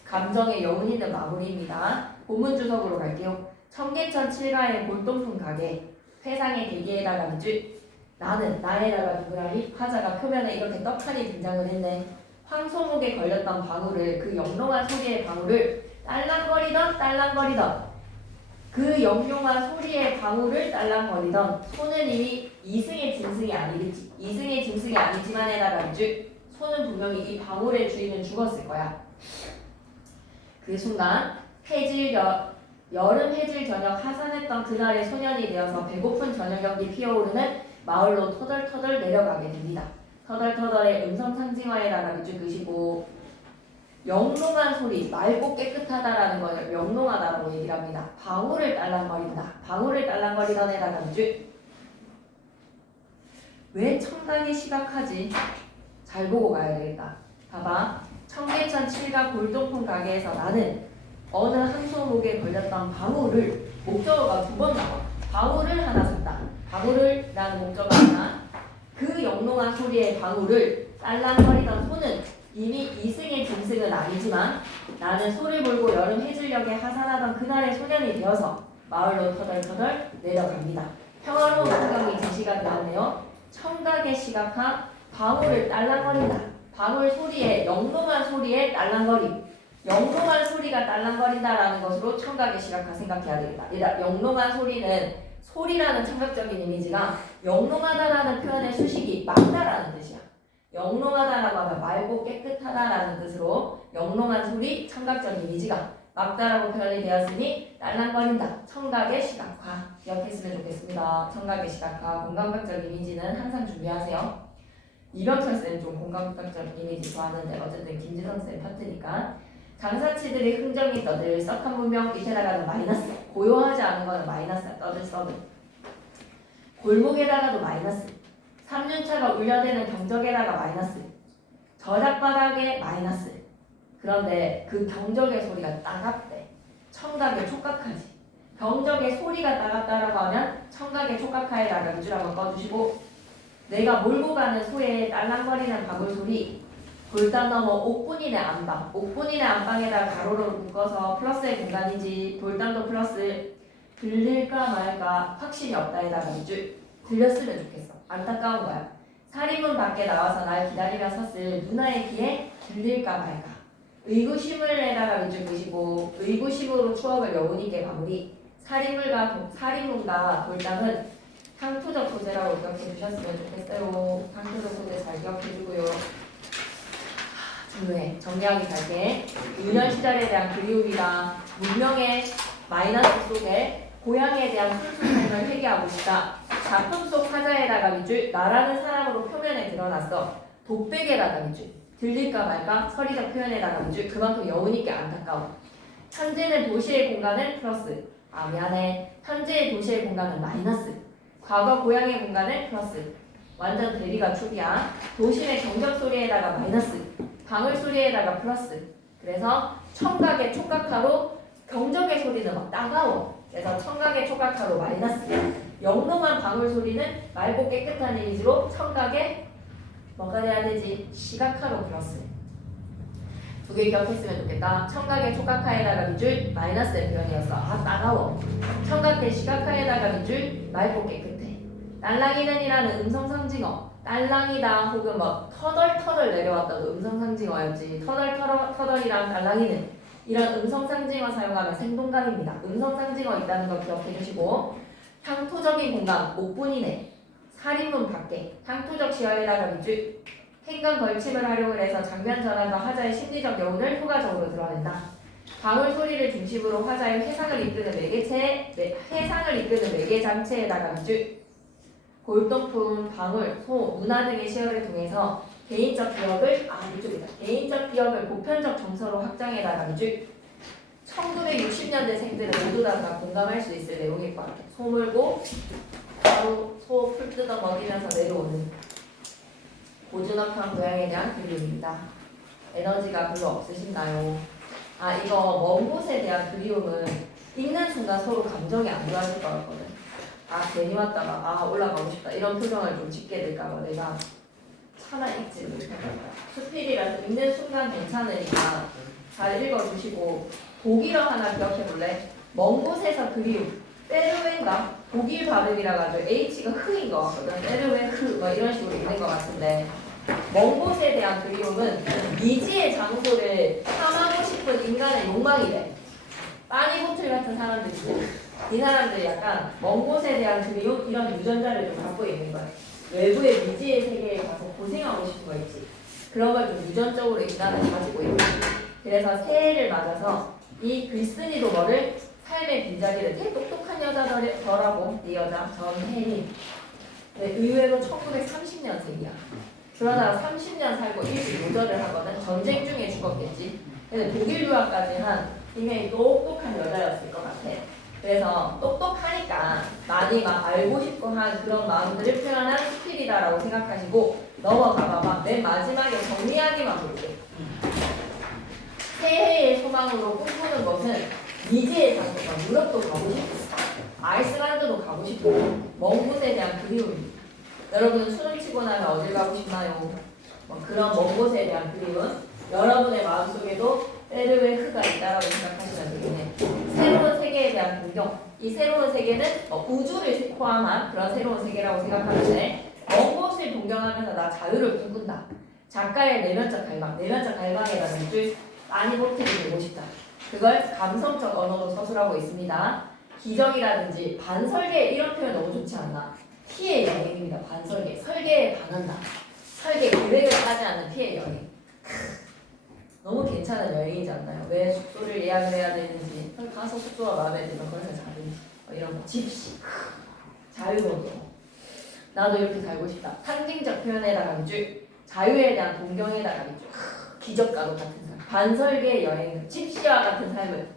감정의 여운 있는 마무리입니다. 본문 주석으로 갈게요. 청계천 7가의 골동품 가게 회상의 대기에다가 밑줄 나는 나에다가 동그라미 화자가 표면에 이렇게 떡하니 등장을 했네. 황소목에 걸렸던 방울을 그 영롱한 소리의 방울을 딸랑거리던 그 영롱한 소리의 방울을 딸랑거리던 소는 이미 이승의 짐승이 아니겠지. 이승의 짐승이 아니지만에다가 밑줄 소는 분명히 이 방울의 주인은 죽었을 거야. 그 순간 여름 해질 저녁 하산했던 그날의 소년이 되어서 배고픈 저녁 연기 피어오르는 마을로 터덜터덜 내려가게 됩니다. 터덜터덜의 음성 상징화에다가 밑줄 그시고 영롱한 소리, 맑고 깨끗하다라는 걸 영롱하다라고 얘기를 합니다. 방울을 딸랑거린다. 방울을 딸랑거리던 에다가 밑줄 왜 청각이 시각하지? 잘 보고 가야 되겠다. 봐봐. 청계천 7가 골동품 가게에서 나는 어느 한소목에 걸렸던 방울을 목적어가 2번 나와. 방울을 하나 샀다. 방울을 라는 목적어가 하나. 그 영롱한 소리의 방울을 딸랑거리던 소는 이미 이승의 짐승은 아니지만 나는 소를 몰고 여름 해질녘에 하산하던 그날의 소년이 되어서 마을로 터덜터덜 내려갑니다. 평화로운 풍경이 제시가 되었네요. 청각의 시각화 방울을 딸랑거린다. 방울 소리에 영롱한 소리에 딸랑거림. 영롱한 소리가 딸랑거린다라는 것으로 청각의 시각화 생각해야 되겠다. 일단 영롱한 소리는 소리라는 청각적인 이미지가 영롱하다라는 표현의 수식이 맑다라는 뜻이야. 영롱하다라고 하면 맑고 깨끗하다라는 뜻으로 영롱한 소리, 청각적 이미지가 맑다라고 표현이 되었으니 딸랑거린다. 청각의 시각화 기억했으면 좋겠습니다. 청각의 시각화, 공감각적 이미지는 항상 준비하세요. 이병철 쌤 좀 공감각적 이미지 좋아하는데 어쨌든 김지성 쌤 파트니까 장사치들이 흥정이 떠들썩한 문명 밑에다가는 마이너스, 고요하지 않은 거는 마이너스야. 떠들썩은 골목에다가도 마이너스, 3년차가 울려대는 경적에다가 마이너스, 저작바닥에 마이너스. 그런데 그 경적의 소리가 따갑대. 청각에 촉각하지. 경적의 소리가 따갑다라고 하면 청각의 촉각하에다가 밑줄 한번 꺼주시고 내가 몰고 가는 소의 딸랑거리는 방울 소리 돌담 넘어 옥분이네 안방. 옥분이네 안방에다가 가로로 묶어서 플러스의 공간이지. 돌담도 플러스. 들릴까 말까 확신이 없다에다가 밑줄. 들렸으면 좋겠어. 안타까운 거야. 사리문 밖에 나와서 날 기다리며 섰을 누나의 귀에 들릴까 말까. 의구심을에다가 밑줄 그시고 의구심으로 추억을 여운 있게 마무리. 사리문과 돌담은 향토적 소재라고 기억해 주셨으면 좋겠어요. 향토적 소재 잘 기억해 주고요. 중요해. 정리하기 갈게. 유년 시절에 대한 그리움이랑 문명의 마이너스 속에 고향에 대한 순수 삶을 회귀하고 있다. 작품 속 화자에다가 밑줄 나라는 사람으로 표면에 드러났어. 독백에다가 밑줄 들릴까 말까 서리적 표현에다가 위주 그만큼 여우니까 안타까워. 현재는 도시의 공간은 플러스. 아 미안해. 현재의 도시의 공간은 마이너스. 과거 고향의 공간은 플러스. 완전 대리가 축이야. 도심의 경적 소리에다가 마이너스. 방울 소리에다가 플러스. 그래서 청각의 촉각하로 경적의 소리는 막 따가워. 그래서 청각의 촉각하로 마이너스. 영롱한 방울 소리는 맑고 깨끗한 이미지로 청각의 뭐가 돼야 되지? 시각하로 플러스. 두 개 기억했으면 좋겠다. 청각의 촉각하에다가 밑줄 마이너스의 표현이었어. 아 따가워. 청각의 시각하에다가 밑줄 맑고 깨끗해. 딸랑이는이라는 음성상징어. 딸랑이다 혹은 뭐 터덜터덜 내려왔다도 음성상징어였지. 터덜터덜이랑 딸랑이는 이런 음성상징어 사용하면 생동감입니다. 음성상징어 있다는 거 기억해 주시고 향토적인 공간 목분이네. 살인문 밖에 향토적 시야에다가 밑줄 행간 걸침을 활용을 해서 장면 전환과 화자의 심리적 여운을 효과적으로 드러낸다. 방울 소리를 중심으로 화자의 해상을 이끄는 매개 장치에다가 밑줄 골동품, 방울, 소, 문화 등의 시야를 통해서 개인적 기억을 이쪽이다. 개인적 기억을 보편적 정서로 확장해나가 밑줄 1960년대생들은 모두 다 공감할 수 있을 내용일 것 같아. 소 물고 바로 소 풀 뜯어 먹이면서 내려오는 고즈넉한 고향에 대한 그리움입니다. 에너지가 별로 없으신가요? 이거 먼 곳에 대한 그리움은 읽는 순간 서로 감정이 안 좋아질 것 같거든. 괜히 왔다가 올라가고 싶다 이런 표정을 좀 짓게 될까봐 내가 차라리 읽지를 못할 거야. 수필이라서 읽는 순간 괜찮으니까 잘 읽어주시고 독일어 하나 기억해볼래? 먼 곳에서 그리움 페르웨인가? 독일 발음이라 가지고 H가 흐인 것 같거든. 페르웨 흐 뭐 이런 식으로 있는 것 같은데 먼 곳에 대한 그리움은 미지의 장소를 탐하고 싶은 인간의 욕망이래. 빠니보틀 같은 사람들이고 이 사람들이 약간 먼 곳에 대한 그리움 이런 유전자를 좀 갖고 있는 거야. 외부의 미지의 세계에 가서 고생하고 싶은 거 있지. 그런 걸 좀 유전적으로 인간은 가지고 있고 그래서 새해를 맞아서 이 글쓴이도 뭐를 삶의 빈자리를 되게 똑똑한 여자더라고. 이 여자 전혜린. 의외로 1930년생이야. 그러다가 30년 살고 일찍 요절을 하거든. 전쟁 중에 죽었겠지. 근데 독일 유학까지 한 굉장히 똑똑한 여자였을 것 같아. 그래서 똑똑하니까 많이 막 알고 싶고 한 그런 마음들을 표현한 스킬이다라고 생각하시고 넘어가봐봐. 맨 마지막에 정리하기만 볼게. 새해의 소망으로 꿈꾸는 것은 미지의 장소가 유럽도 가고 싶고 아이슬란드도 가고 싶고 먼 곳에 대한 그리움입니다. 여러분은 수능 치고 나면 어딜 가고 싶나요? 그런 먼 곳에 대한 그리움 여러분의 마음속에도 페르웨흐가 있다라고 생각하시면 되겠네. 새로운 세계에 대한 동경 이 새로운 세계는 우주를 포함한 그런 새로운 세계라고 생각하는데 먼 곳을 동경하면서 나 자유를 꿈꾼다. 작가의 내면적 갈망 내면적 갈망에다가 밑줄 빠니보틀이 되고 싶다. 그걸 감성적 언어로 서술하고 있습니다. 기적이라든지 반설계 이런 표현 너무 좋지 않나? 피의 여행입니다. 반설계. 설계에 반한다. 설계 계획을 짜지 않는 피의 여행. 너무 괜찮은 여행이지 않나요? 왜 숙소를 예약을 해야 되는지 가서 숙소가 마음에 들면 거기서 자든지 이런 거. 집시. 자유로워. 나도 이렇게 살고 싶다. 상징적 표현에다가 밑줄 자유에 대한 동경에다가 밑줄 기적과도 같은 삶. 반설계의 여행, 집시와 같은 삶을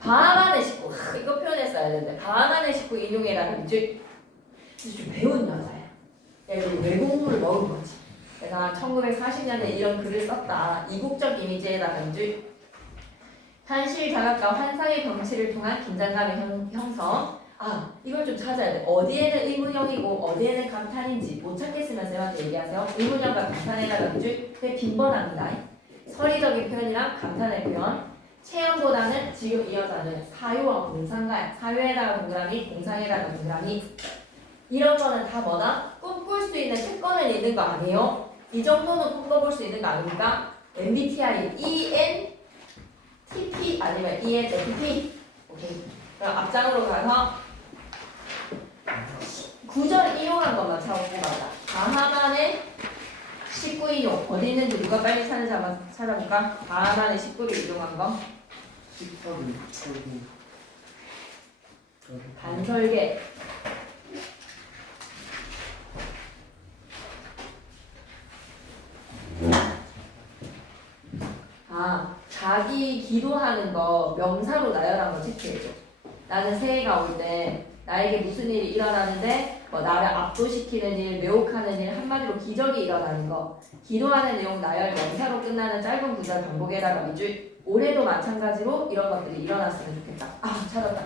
바하만의 식구 이거 표현했어야 되는데 바하만의 식구 인용에다가 밑줄 좀 배운 여자야. 여기 외국물을 먹은 거지. 그래서 1940년대 이런 글을 썼다. 이국적 이미지에다가 밑줄 현실 자각과 환상의 경치를 통한 긴장감의 형성. 이걸 좀 찾아야 돼. 어디에는 의문형이고 어디에는 감탄인지 못 찾겠으면 쌤한테 얘기하세요. 의문형과 감탄에다가 밑줄 그게 빈번합니다. 서리적인 표현이랑 감탄의 표현. 체험보다는 지금 이 여자는 사유와 공상가야. 사유에다가 동그라미, 공상에다가 동그라미. 이런 거는 다 뭐다? 꿈꿀 수 있는 특권은 있는 거 아니에요? 이 정도는 꿈꿔볼 수 있는 거 아닙니까? MBTI, ENTP 아니면 ENFP. 오케이. 그럼 앞장으로 가서 구절 이용한 것만 찾아보고 가자. 바하만의 19 이용 어디 있는지 누가 빨리 찾아볼까? 바하만의 19를 이용한 거. 반설계. 기도하는 거 명사로 나열한 거 체크해줘. 나는 새해가 올 때 나에게 무슨 일이 일어나는데 뭐 나를 압도시키는 일, 매혹하는 일, 한마디로 기적이 일어나는 거. 기도하는 내용 나열 명사로 끝나는 짧은 구절 반복에다가 위주. 올해도 마찬가지로 이런 것들이 일어났으면 좋겠다. 아, 찾았다.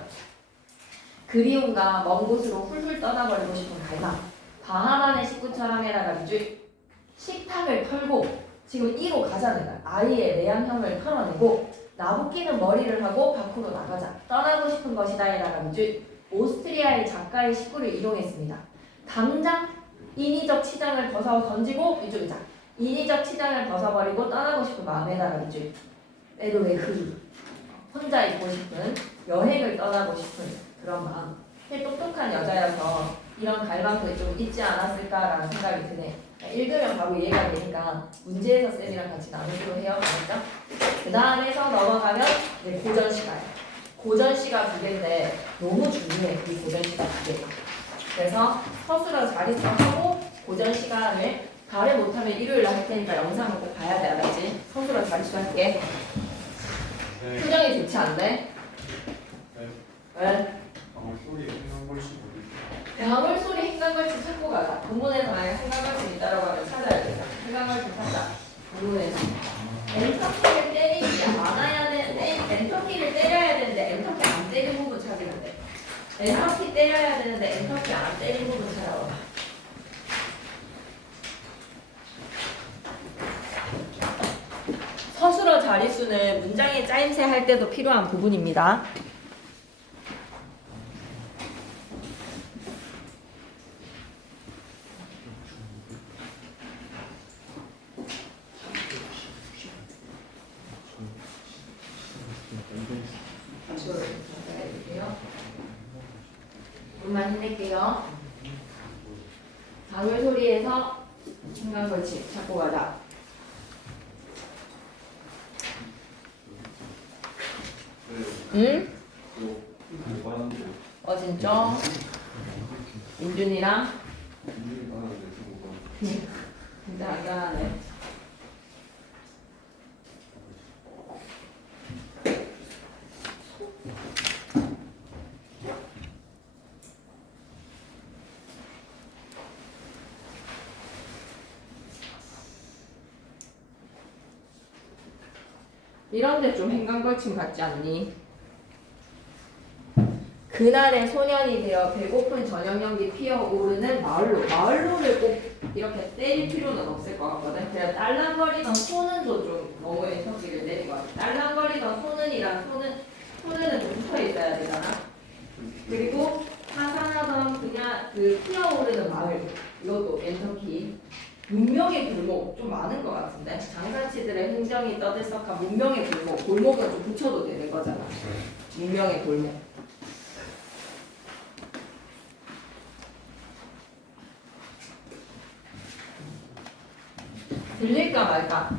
그리움과 먼 곳으로 훌훌 떠나버리고 싶은 갈망. 바하만의 식구처럼에다가 위주. 식탁을 털고 지금 2로 가자는 거야. 아이의 내향형을 털어내고 나부끼는 머리를 하고 밖으로 나가자. 떠나고 싶은 것이다에다가 위주. 오스트리아의 작가의 식구를 이용했습니다. 당장 인위적 치장을 벗어 던지고 위주자. 인위적 치장을 벗어버리고 떠나고 싶은 마음에다가 위주. 애도 왜 혼자 있고 싶은 여행을 떠나고 싶은 그런 마음. 똑똑한 여자여서 이런 갈망도 좀 있지 않았을까라는 생각이 드네. 읽으면 바로 이해가 되니까 문제에서 쌤이랑 같이 나누기로 해요. 알았죠? 그 다음에서 넘어가면 이제 고전시가예요. 고전시가 두 개인데 너무 중요해. 이 고전시가 두 개. 그래서 서술어 자리수 하고 고전시간을 발음 못하면 일요일에 할 테니까 영상을 꼭 봐야 돼. 알았지? 서술어 자리수 할게. 표정이 좋지 않네? 왜? 소리 행방벌칙 방울 소리 행간걸치 찾고 가자. 본문에서 만약에 행간걸치 있다라고 하면 찾아야 된다. 행간걸치 찾자. 본문에서. 엔터키를 때리지 않아야 되는데 엔터키를 때려야 되는데 엔터키 안 때린 부분 찾으면 돼. 엔터키 때려야 되는데 엔터키 안 때린 부분 찾아와. 서술어 자리수는 문장의 짜임새 할 때도 필요한 부분입니다. 조금만 힘낼게요. 방울 소리에서 생각벌칙 찾고 가자. 응? 진짜? 민준이랑? 진짜 안전하네. 이런데 좀 행간걸침 같지 않니? 그날의 소년이 되어 배고픈 저녁 연기 피어오르는 마을로를 꼭 이렇게 때릴 필요는 없을 것 같거든. 그냥 딸랑거리던 소는도 좀 너무 엔터키를 내린 것 같아. 딸랑거리던 소는이랑 소는은 좀 붙어 있어야 되잖아. 그리고 하산하던 그냥 그 피어오르는 마을, 이것도 엔터키. 문명의 골목 좀 많은 것 같은데. 장사치들의 흥정이 떠들썩한 문명의 골목은 좀 붙여도 되는 거잖아. 문명의 골목. 들릴까 말까?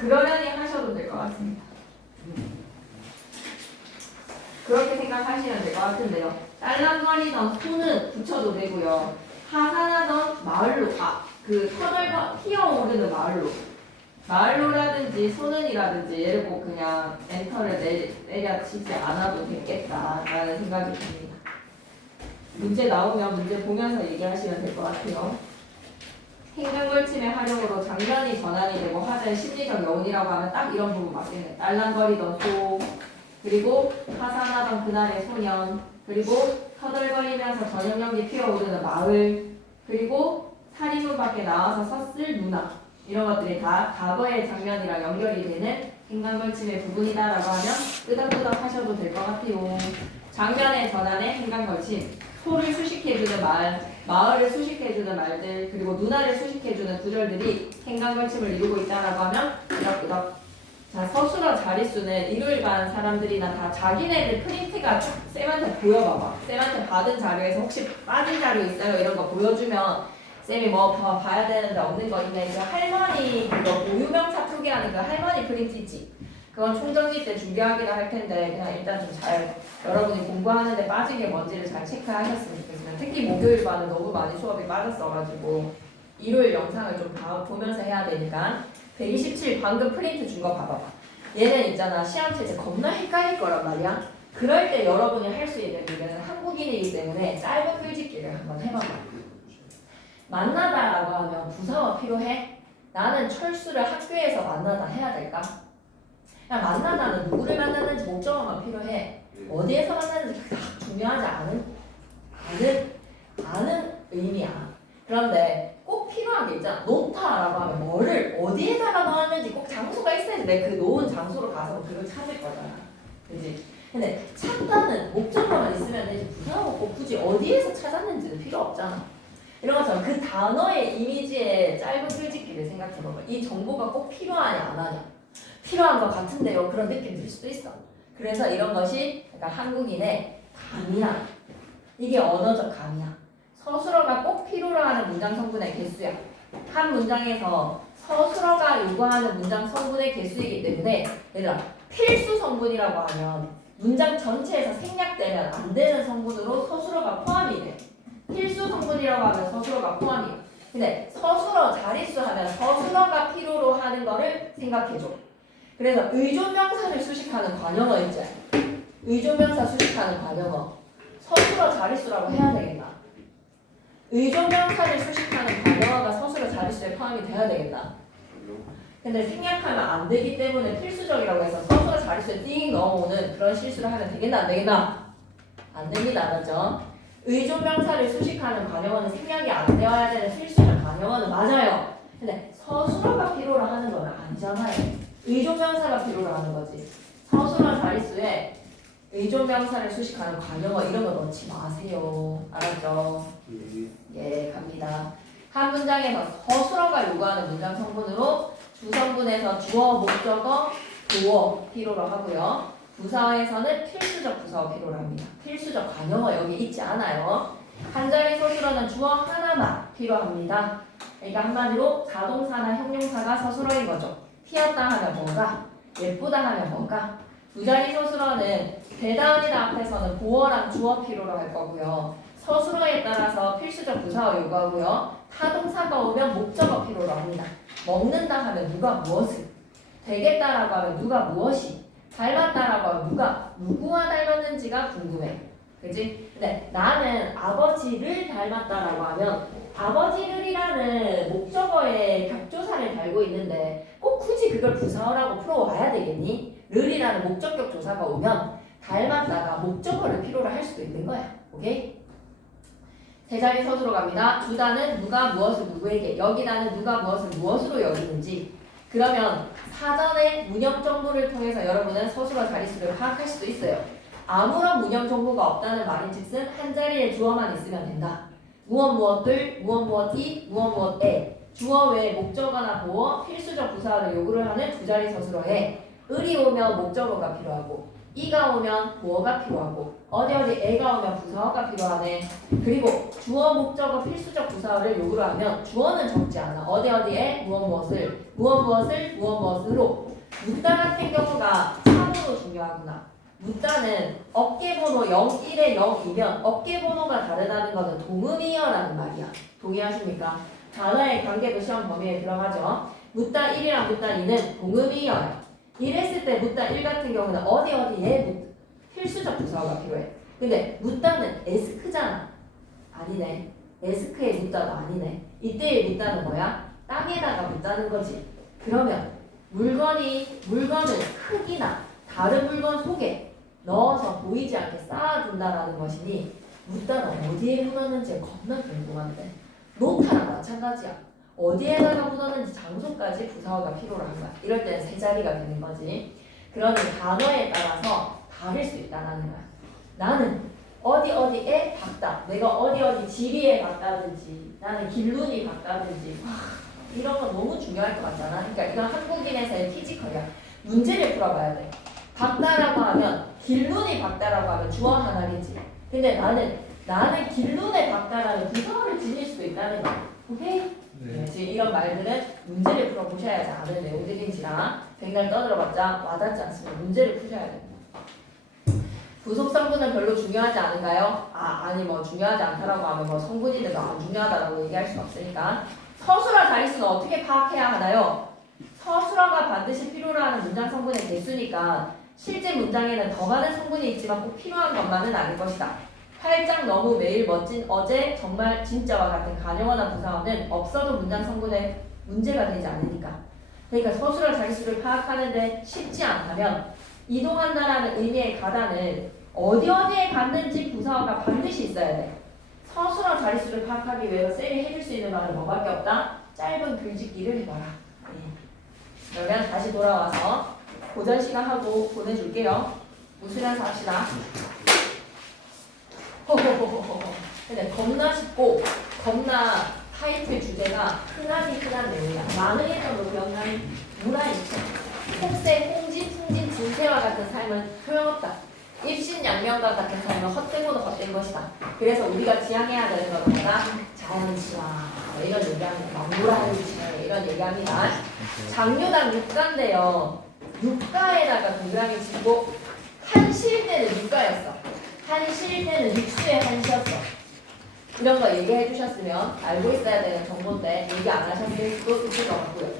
그러려니 하셔도 될 것 같습니다. 그렇게 생각하시면 될 것 같은데요. 딸랑거리던 소는 붙여도 되고요. 하산하던 마을로 그 터널과 튀어오르는 마을로라든지 소는이라든지 얘를 꼭 그냥 엔터를 내려치지 않아도 되겠다라는 생각이 듭니다. 문제 나오면 문제 보면서 얘기하시면 될 것 같아요. 행간걸침의 활용으로 장면이 전환이 되고 화자의 심리적 여운이라고 하면 딱 이런 부분 맞겠네. 딸랑거리던 소, 그리고 하산하던 그날의 소년, 그리고 터덜거리면서 저녁 연기 피어오르는 마을, 그리고 살인문 밖에 나와서 섰을 누나, 이런 것들이 다 과거의 장면이랑 연결이 되는 행간걸침의 부분이다라고 하면 끄덕끄덕 하셔도 될 것 같아요. 장면의 전환의 행간걸침, 소를 수식해주는 마을을 수식해주는 말들, 그리고 누나를 수식해주는 구절들이 행간걸침을 이루고 있다라고 하면 끄덕끄덕. 자, 서술어 자릿수는 일요일반 사람들이나 다 자기네들 프린트가 쌤한테 보여봐봐. 쌤한테 받은 자료에서 혹시 빠진 자료 있어요? 이런 거 보여주면 쌤이 뭐 봐야 되는데 없는 거 있네. 그 할머니 그거 고유명사 표기하는 그 할머니 프린트 있지? 그건 총정리 때 준비하기로 할 텐데 그냥 일단 좀 잘 여러분이 공부하는데 빠진 게 뭔지를 잘 체크하셨으면 좋겠습니다. 특히 목요일반은 너무 많이 수업이 빠졌어가지고 일요일 영상을 좀 다 보면서 해야 되니까 127 방금 프린트 준 거 봐봐봐. 얘는 있잖아 시험 체제 겁나 헷갈릴 거란 말이야. 그럴 때 여러분이 할 수 있는 문제는 한국인이기 때문에 짧은 글짓기를 한번 해봐봐. 만나다라고 하면 부사가 필요해? 나는 철수를 학교에서 만나다 해야 될까? 그냥 만나다는 누구를 만나는지 목적어만 필요해. 어디에서 만나는지 그닥 중요하지 않은 의미야. 그런데 꼭 필요한 게 있잖아. 놓다라고 하면 뭐를 어디에다가 놓았는지 꼭 장소가 있어야지 내 그 놓은 장소로 가서 그걸 찾을 거잖아. 그지? 근데 찾다는 목적어만 있으면 되지 부사가 꼭 굳이 어디에서 찾았는지는 필요 없잖아. 이런 것처럼 그 단어의 이미지의 짧은 글짓기를 생각해봐봐. 이 정보가 꼭 필요하냐 안 하냐. 필요한 것 같은데요. 그런 느낌 들 수도 있어. 그래서 이런 것이 약간 한국인의 감이야. 이게 언어적 감이야. 서술어가 꼭 필요로 하는 문장 성분의 개수야. 한 문장에서 서술어가 요구하는 문장 성분의 개수이기 때문에 얘들아 필수 성분이라고 하면 문장 전체에서 생략되면 안 되는 성분으로 서술어가 포함이 돼. 필수 성분이라고 하면 서술어가 포함이야. 근데 서술어 자릿수 하면 서술어가 필요로 하는 거를 생각해줘. 그래서 의존명사를 수식하는 관용어 있지? 의존명사 수식하는 관용어 서술어 자릿수라고 해야 되겠나? 의존명사를 수식하는 관용어가 서술어 자릿수에 포함이 돼야 되겠나? 근데 생략하면 안 되기 때문에 필수적이라고 해서 서술어 자릿수에 띵 넣어오는 그런 실수를 하면 되겠나 안 되겠나? 안 됩니다. 맞죠? 의존명사를 수식하는 관용어는 생략이 안 되어야 되는 필수적 관용어는 맞아요. 근데 서술어가 필요로 하는 건 아니잖아요. 의존명사가 필요로 하는 거지. 서술어 자릿수에 의존명사를 수식하는 관용어 이런 거 넣지 마세요. 알았죠? 예, 갑니다. 한 문장에서 서술어가 요구하는 문장 성분으로 주성분에서 주어, 목적어, 보어 필요로 하고요. 부사에서는 필수적 부사가 필요로 합니다. 필수적 관용어 여기 있지 않아요. 한 자리 서술어는 주어 하나만 필요합니다. 그러니까 한마디로 자동사나 형용사가 서술어인 거죠. 튀었다 하면 뭔가, 예쁘다 하면 뭔가. 두 자리 서술어는 대다음이다 앞에서는 보어랑 주어 필요로 할 거고요. 서술어에 따라서 필수적 부사어 요구하고요. 타동사가 오면 목적어 필요로 합니다. 먹는다 하면 누가 무엇을, 되겠다라고 하면 누가 무엇이, 닮았다라고 하면 누가 누구와 닮았는지가 궁금해. 그지? 근데 나는 아버지를 닮았다라고 하면 아버지를이라는 목적어에 격조사를 달고 있는데 꼭 굳이 그걸 부사어라고 풀어와야 되겠니? 를이라는 목적격 조사가 오면 닮았다가 목적어를 필요로 할 수도 있는 거야. 오케이? 세 자리 서술어 갑니다. 주다는 누가 무엇을 누구에게, 여기다는 누가 무엇을 무엇으로 여기는지. 그러면 사전에 문형 정보를 통해서 여러분은 서술어 자릿수를 파악할 수도 있어요. 아무런 문형 정보가 없다는 말인즉슨 한 자리에 주어만 있으면 된다. 무엇 무엇들, 무엇 무엇이, 무엇 무엇에 주어 외에 목적어나 보어, 필수적 부사를 요구를 하는 두 자리 서술어에 을이 오면 목적어가 필요하고 이가 오면 보어가 필요하고 어디에가 오면 부사어가 필요하네. 그리고 주어 목적어 필수적 부사어를 요구를 하면 주어는 적지 않아. 어디에 무엇 무엇으로. 묻다 같은 경우가 사번호 중요하구나. 묻다는 어깨번호 01에 0이면 어깨번호가 다르다는 것은 동음이어라는 말이야. 동의하십니까? 단어의 관계도 시험 범위에 들어가죠. 묻다 1이랑 묻다 2는 동음이어야. 이랬을 때 묻다 1 같은 경우는 어디에 필수적 부사어가 필요해. 근데 묻다는 에스크잖아. 아니네. 에스크의 묻다가 아니네. 이때의 묻다는 뭐야? 땅에다가 묻다는 거지. 그러면 물건을 크기나 다른 물건 속에 넣어서 보이지 않게 쌓아둔다라는 것이니 묻다는 어디에 묻었는지 겁나 궁금한데 놓다랑 마찬가지야. 어디에다가 묻었는지 장소까지 부사어가 필요로 한 거야. 이럴 때는 세 자리가 되는 거지. 그러니 단어에 따라서 다를 수 있다는 거야. 나는 어디에 박다. 내가 어디 지리에 박다든지 나는 길눈이 박다든지 이런 건 너무 중요할 것 같잖아. 그러니까 이건 한국인에서의 피지컬이야. 문제를 풀어봐야 돼. 박다라고 하면 길눈이 박다라고 하면 주어 하나겠지. 근데 나는 길눈에 박다라는 부사어를 지닐 수도 있다는 거야. 오케이? 네. 지금 이런 말들은 문제를 풀어보셔야지 아는 내용들인지라 백날 떠들어봤자 와닿지 않습니다. 문제를 푸셔야 됩니다. 부속 성분은 별로 중요하지 않은가요? 아니 뭐 중요하지 않다라고 하면 뭐 성분인데도 안 중요하다라고 얘기할 수는 없으니까. 서술어 자릿수는 어떻게 파악해야 하나요? 서술어가 반드시 필요로 하는 문장 성분의 개수니까 실제 문장에는 더 많은 성분이 있지만 꼭 필요한 것만은 아닐 것이다. 8장 너무 매일 멋진 어제 정말 진짜와 같은 간용어나 부사어는 없어도 문장 성분에 문제가 되지 않으니까. 그러니까 서술어 자릿수를 파악하는데 쉽지 않다면 이동한다라는 의미의 가다는 어디에 갔는지 부사어가 반드시 있어야 돼. 서술어 자릿수를 파악하기 위해서 쌤이 해줄 수 있는 말은 뭐밖에 없다? 짧은 글짓기를 해봐라. 그러면 다시 돌아와서 고전 시간 하고 보내줄게요. 웃으면서 합시다. 호호호호호. 근데 겁나 쉽고 겁나 타이틀 주제가 흔한 내용이야. 만능했던 기억나는 문화일체, 속세, 홍진, 풍진, 진세와 같은 삶은 소용없다. 입신양명과 같은 삶은 헛되고도 헛된 것이다. 그래서 우리가 지향해야 되는 것은 뭐다? 자연치와 이런 얘기합니다. 문화일체 이런 얘기합니다. 장유당 육가인데요. 육가에다가 동그라미 치고 한실 때는 육가였어. 한실 때는 육수의 한시였어. 이런 거 얘기해 주셨으면 알고 있어야 되는 정보인데 얘기 안 하셨을 수도 있을 것 같고요.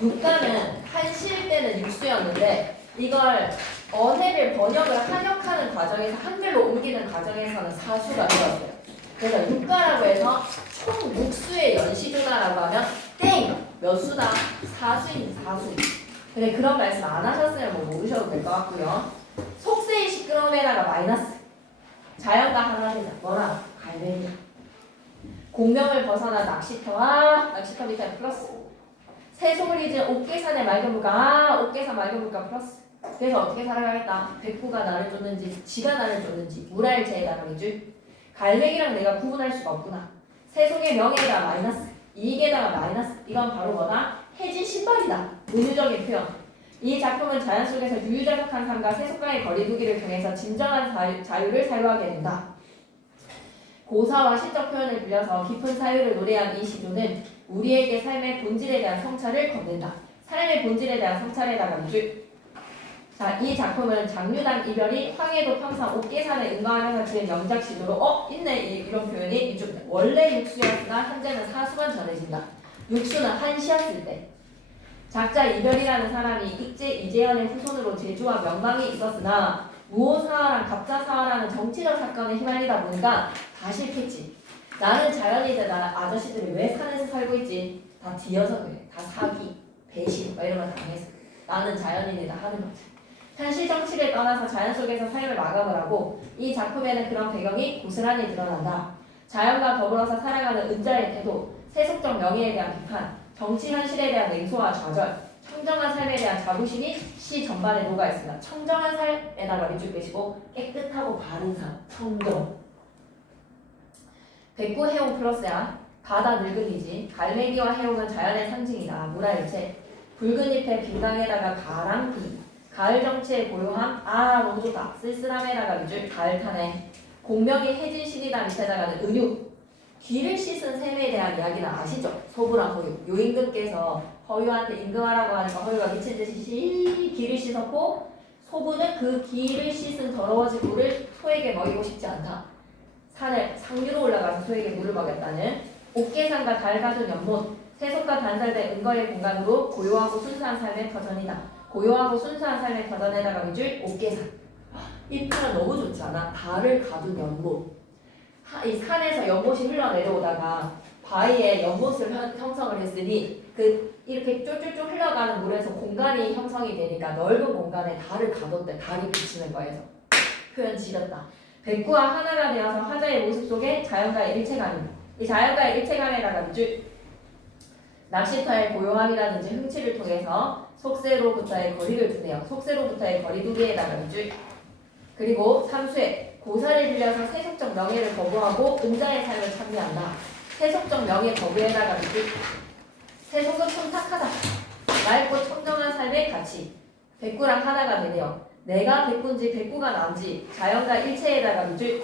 육가는 한실 때는 육수였는데 이걸 언해를 번역을 한역하는 과정에서 한글로 옮기는 과정에서는 사수가 되었어요. 그래서 육가라고 해서 총 육수의 연시조다라고 하면 땡! 몇 수다? 사수입니다. 사수. 근데 그런 말씀 안 하셨으면 뭐 모르셔도 될 것 같고요. 속세의 시끄러움에다가 마이너스. 자연과 하나 되자. 뭐라? 갈매기. 공명을 벗어난 낚시터. 낚시터 밑에 플러스. 새송을 잊은 옥계산의 맑은 물가. 옥계산 맑은 물가 플러스. 그래서 어떻게 살아가겠다. 백구가 나를 쫓는지 지가 나를 쫓는지 물알제에다가 이줄. 갈매기랑 내가 구분할 수가 없구나. 새송의 명예에다 마이너스. 이익에다가 마이너스. 이건 바로 뭐다? 해진 신발이다. 은유적인 표현. 이 작품은 자연 속에서 유유자적한 삶과 세속과의 거리두기를 통해서 진정한 자유를 사유하게 된다. 고사와 시적 표현을 빌려서 깊은 사유를 노래한 이 시조는 우리에게 삶의 본질에 대한 성찰을 건넨다. 삶의 본질에 대한 성찰에다가 이줄. 자, 이 작품은 장유당 이별이 황해도 평상 옥계산에 응가하면서 지은 영작 시조로 있네 이런 표현이 이쪽 원래 육수였으나 현재는 사수만 전해진다. 육수는 한시였을 때. 작자 이별이라는 사람이 익제 이재현의 후손으로 제주와 명망이 있었으나 무오사화랑 갑자사화라는 정치적 사건에 휘말리다 보니까 다 실패했지. 나는 자연이다. 아저씨들이 왜 산에서 살고 있지? 다 뒤어서 그래. 다 사기, 배신 이런 걸 당해서. 나는 자연인이다 하는 거지. 현실 정치를 떠나서 자연 속에서 삶을 마감을 하고 이 작품에는 그런 배경이 고스란히 드러난다. 자연과 더불어서 살아가는 은자의 태도, 세속적 명예에 대한 비판, 정치 현실에 대한 냉소와 좌절, 청정한 삶에 대한 자부심이 시 전반에 녹아 있습니다. 청정한 삶에다가 밑줄 빼시고 깨끗하고 바른 삶, 청정. 백구 해옹 플러스야. 바다 늙은이지. 갈매기와 해옹은 자연의 상징이다. 문화일체. 붉은 잎에 빈강에다가 가랑비. 가을 정치의 고요함. 너무 좋다. 쓸쓸함에다가 밑줄 가을 타네. 공명이 해진 신이다 밑에다가는 은유. 귀를 씻은 셈에 대한 이야기는 아시죠? 소부랑 허유. 요 임금께서 허유한테 임금하라고 하니까 허유가 미친 듯이 귀를 씻었고 소부는 그 귀를 씻은 더러워진 물을 소에게 먹이고 싶지 않다. 산을 상류로 올라가서 소에게 물을 먹였다는 옥계산과 달 가둔 연못, 세속과 단절된 은거의 공간으로 고요하고 순수한 삶의 터전이다. 고요하고 순수한 삶의 터전에다가 위줄 옥계산. 이 표현 너무 좋지 않아? 달을 가둔 연못. 이 산에서 연못이 흘러내려오다가 바위에 연못을 형성을 했으니 이렇게 쫄쫄쫄 흘러가는 물에서 공간이 형성이 되니까 넓은 공간에 달을 가뒀대. 달이 비치는 거에서. 표현 지렸다. 백구와 하나가 되어서 화자의 모습 속에 자연과의 일체감입니다. 이 자연과의 일체감에다가 밑줄 낚시터의 고요함이라든지 흥치를 통해서 속세로부터의 거리를 두네요. 속세로부터의 거리두기에다가 밑줄. 그리고 삼수에 고사를 빌려서 세속적 명예를 거부하고 은자의 삶을 참여한다. 세속적 명예 거부에다가 밑줄. 세속은 촌탁하다. 맑고 청정한 삶의 가치. 백구랑 하나가 되네요. 내가 백구인지 백구가 남지 자연과 일체에다가 밑줄.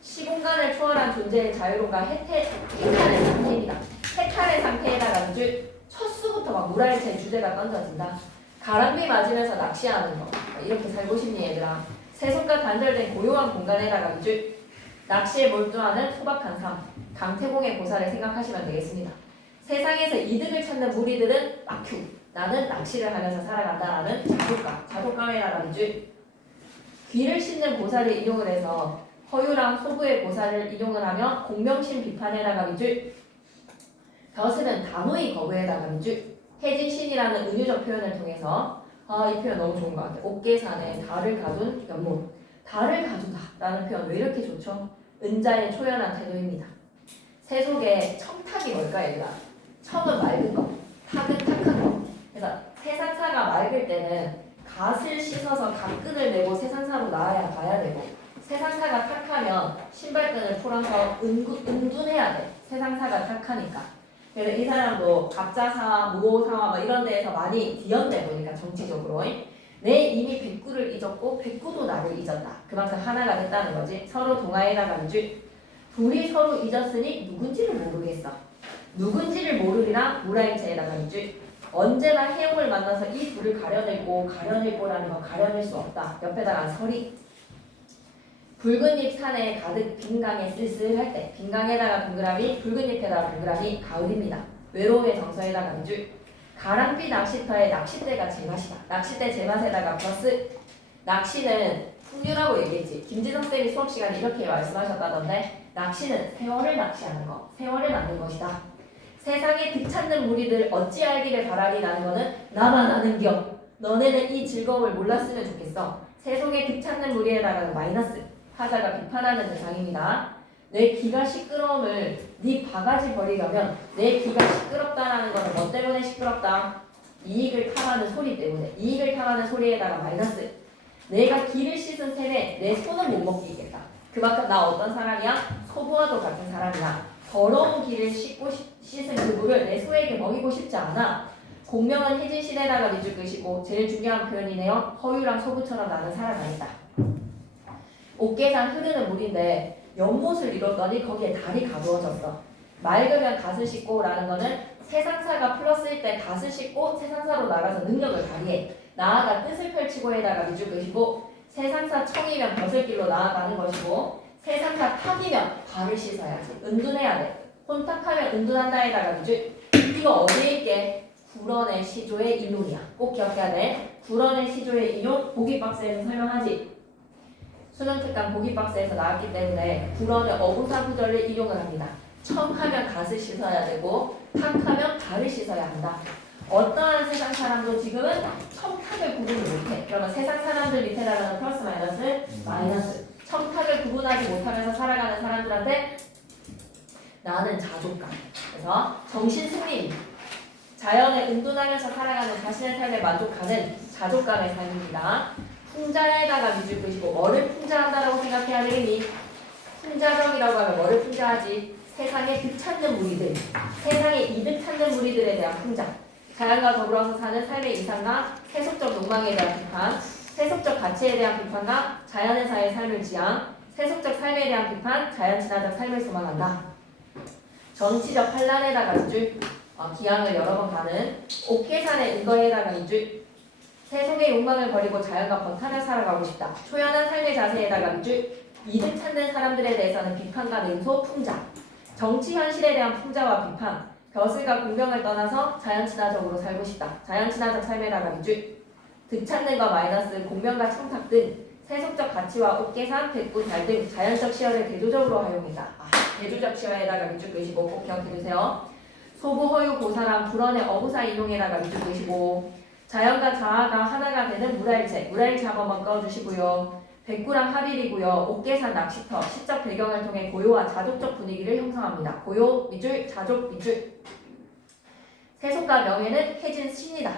시공간을 초월한 존재의 자유로움과 해탈의 상태입니다. 해탈의 상태에다가 밑줄. 첫 수부터 막 물알체 주제가 던져진다. 가랑비 맞으면서 낚시하는 거. 이렇게 살고 싶니 얘들아. 세속과 단절된 고요한 공간에다가 밑줄. 낚시에 몰두하는 소박한 삶. 강태공의 고사를 생각하시면 되겠습니다. 세상에서 이득을 찾는 무리들은 막휴. 나는 낚시를 하면서 살아간다라는 자존감. 자존감에다가 밑줄. 귀를 씻는 고사를 인용을 해서 허유랑 소부의 고사를 인용을 하며 공명심 비판에다가 밑줄. 벼슬은 단호히 거부에다가 밑줄. 해진신이라는 은유적 표현을 통해서 이 표현 너무 좋은 것 같아요. 옥계산에 달을 가둔 연못. 달을 가두다 라는 표현 왜 이렇게 좋죠? 은자의 초연한 태도입니다. 세속의 청탁이 뭘까 얘들아? 청은 맑은 거, 탁은 탁한 거. 그래서 세상사가 맑을 때는 갓을 씻어서 갓끈을 내고 세상사로 나아야 가야 되고, 세상사가 탁하면 신발끈을 풀어서 은둔해야 돼. 세상사가 탁하니까. 그래서 이 사람도 갑자사, 무오사와 뭐 이런 데에서 많이 디연돼 보니까 정치적으로 내 이미 백구를 잊었고 백구도 나를 잊었다. 그만큼 하나가 됐다는 거지. 서로 동아에다가 밑줄. 둘이 서로 잊었으니 누군지를 모르겠어. 누군지를 모르리라 무라일체에다가 밑줄. 언제나 해용을 만나서 이 둘을 가려낼고라는 건 가려낼 수 없다. 옆에다가 서리. 붉은 잎 산에 가득 빈 강에 쓸쓸할 때 빈 강에다가 동그라미, 붉은 잎에다가 동그라미, 가을입니다. 외로움의 정서에다가 밑줄. 가랑비 낚시터의 낚싯대가 제맛이다. 낚싯대 제맛에다가 플러스. 낚시는 풍류라고 얘기했지. 김지성 쌤이 수업 시간에 이렇게 말씀하셨다던데, 낚시는 세월을 낚시하는 거, 세월을 만든 것이다. 세상에 득찾는 무리들 어찌 알기를 바라리라는 거는 나만 아는겨. 너네는 이 즐거움을 몰랐으면 좋겠어. 세속에 득찾는 무리에다가 마이너스. 화자가 비판하는 대상입니다. 내 귀가 시끄러움을 네 바가지 버리려면 내 귀가 시끄럽다라는 거는 뭐 때문에 시끄럽다? 이익을 탐하는 소리 때문에. 이익을 탐하는 소리에다가 마이너스. 내가 귀를 씻은 셈에 내 손은 못 먹이겠다. 그만큼 나 어떤 사람이야? 소부와도 같은 사람이야. 더러운 귀를 씻은 그 물을 내 소에게 먹이고 싶지 않아. 공명은 해진신에다가 밑줄 끄시고 제일 중요한 표현이네요. 허유랑 소부처럼 나는 살아가겠다. 옥계산 흐르는 물인데 연못을 이뤘더니 거기에 달이 가두어졌어. 맑으면 갓을 씻고라는 거는 세상사가 플러스일 때 갓을 씻고 세상사로 나가서 능력을 발휘해. 나아가 뜻을 펼치고에다가 밑줄 끄시고, 세상사 청이면 벼슬길로 나아가는 것이고, 세상사 탁이면 발을 씻어야지. 은둔해야 돼. 혼탁하면 은둔한다에다가 밑줄. 이거 어디에 있게? 구런의 시조의 인용이야. 꼭 기억해야 돼. 구런의 시조의 인용 보기 박스에서 설명하지. 수능 특강 보기 박스에서 나왔기 때문에 구런의 어부사 구절을 이용을 합니다. 청하면 갓을 씻어야 되고 탁하면 발을 씻어야 한다. 어떠한 세상 사람도 지금은 청탁을 구분을 못해. 그러면 세상 사람들 밑에다가는 플러스 마이너스 마이너스. 청탁을 구분하지 못하면서 살아가는 사람들한테 나는 자존감. 그래서 정신승리. 자연에 은둔하면서 살아가는 자신의 삶에 만족하는 자존감의 삶입니다. 풍자에다가 밑줄 끄시고 뭐를 풍자한다라고 생각해야 되겠니? 풍자적이라고 하면 뭐를 풍자하지? 세상에 득 찾는 무리들, 세상에 이득 찾는 무리들에 대한 풍자. 자연과 더불어서 사는 삶의 이상과 세속적 욕망에 대한 비판, 세속적 가치에 대한 비판과 자연에서의 삶을 지향, 세속적 삶에 대한 비판, 자연 친화적 삶을 소망한다. 정치적 환란에다가 밑줄, 기항을 여러 번 가는 옥계산의 은거에다가 밑줄. 세속의 욕망을 버리고 자연과 번타며 살아가고 싶다. 초연한 삶의 자세에다가 밑줄. 이득 찾는 사람들에 대해서는 비판과 냉소, 풍자. 정치 현실에 대한 풍자와 비판. 벼슬과 공명을 떠나서 자연 친화적으로 살고 싶다. 자연 친화적 삶에다가 밑줄. 득 찾는 거 마이너스, 공명과 청탁 등 세속적 가치와 옥계산, 백구, 달 등 자연적 시야를 대조적으로 활용한다. 대조적 시야에다가 밑줄 끄시고 꼭 기억해두세요. 소부, 허유, 고사랑 불언의 어부사 인용에다가 밑줄 끄시고, 자연과 자아가 하나가 되는 무라일체 한번 꺼주시고요. 백구랑 합일이고요. 옥계산 낚시터 시적 배경을 통해 고요와 자족적 분위기를 형성합니다. 고요 밑줄, 자족 밑줄. 세속과 명예는 해진 신이다.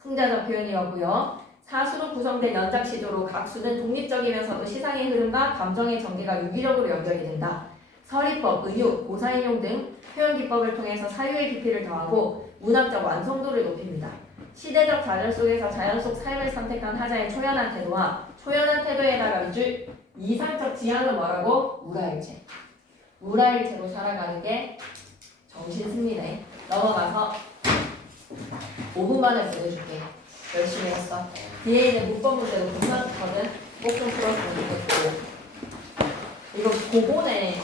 풍자적 표현이었고요. 사수로 구성된 연작 시조로 각 수는 독립적이면서도 시상의 흐름과 감정의 전개가 유기적으로 연결이 된다. 서리법, 은유, 고사인용 등 표현 기법을 통해서 사유의 깊이를 더하고 문학적 완성도를 높입니다. 시대적 좌절 속에서 자연 속 삶을 선택한 하자의 초연한 태도와 초연한 태도에다가 밑줄. 이상적 지향은 뭐라고? 무라일체. 무라일체로 살아가는 게 정신승리네. 넘어가서 5분 만에 보내줄게. 열심히 했어. 뒤에 있는 문법 문제도 괜찮거든. 꼭 좀 풀었으면 좋겠고. 이거 고본에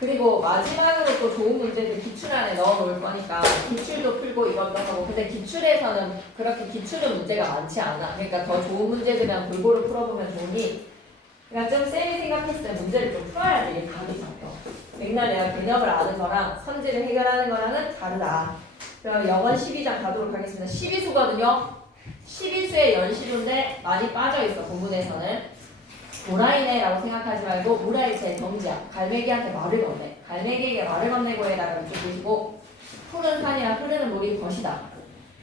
그리고 마지막으로 또 좋은 문제들 기출 안에 넣어 놓을 거니까 기출도 풀고 이것도 하고 근데 기출에서는 그렇게 기출은 문제가 많지 않아. 그러니까 더 좋은 문제들이랑 골고루 풀어보면 좋으니 그러니까 좀 쌤이 생각했을 때 문제를 좀 풀어야 돼. 감이 잡혀. 맨날 내가 개념을 아는 거랑 선지를 해결하는 거랑은 다르다. 그럼 영원 12장 가도록 하겠습니다. 12수거든요. 12수의 연시수인데 많이 빠져있어 본문에서는. 도라이네 라고 생각하지 말고 우라일체의 정지야. 갈매기한테 말을 건네. 갈매기에게 말을 건네고에다가 이쪽 보시고 푸른 산이라 흐르는 물이 것이다.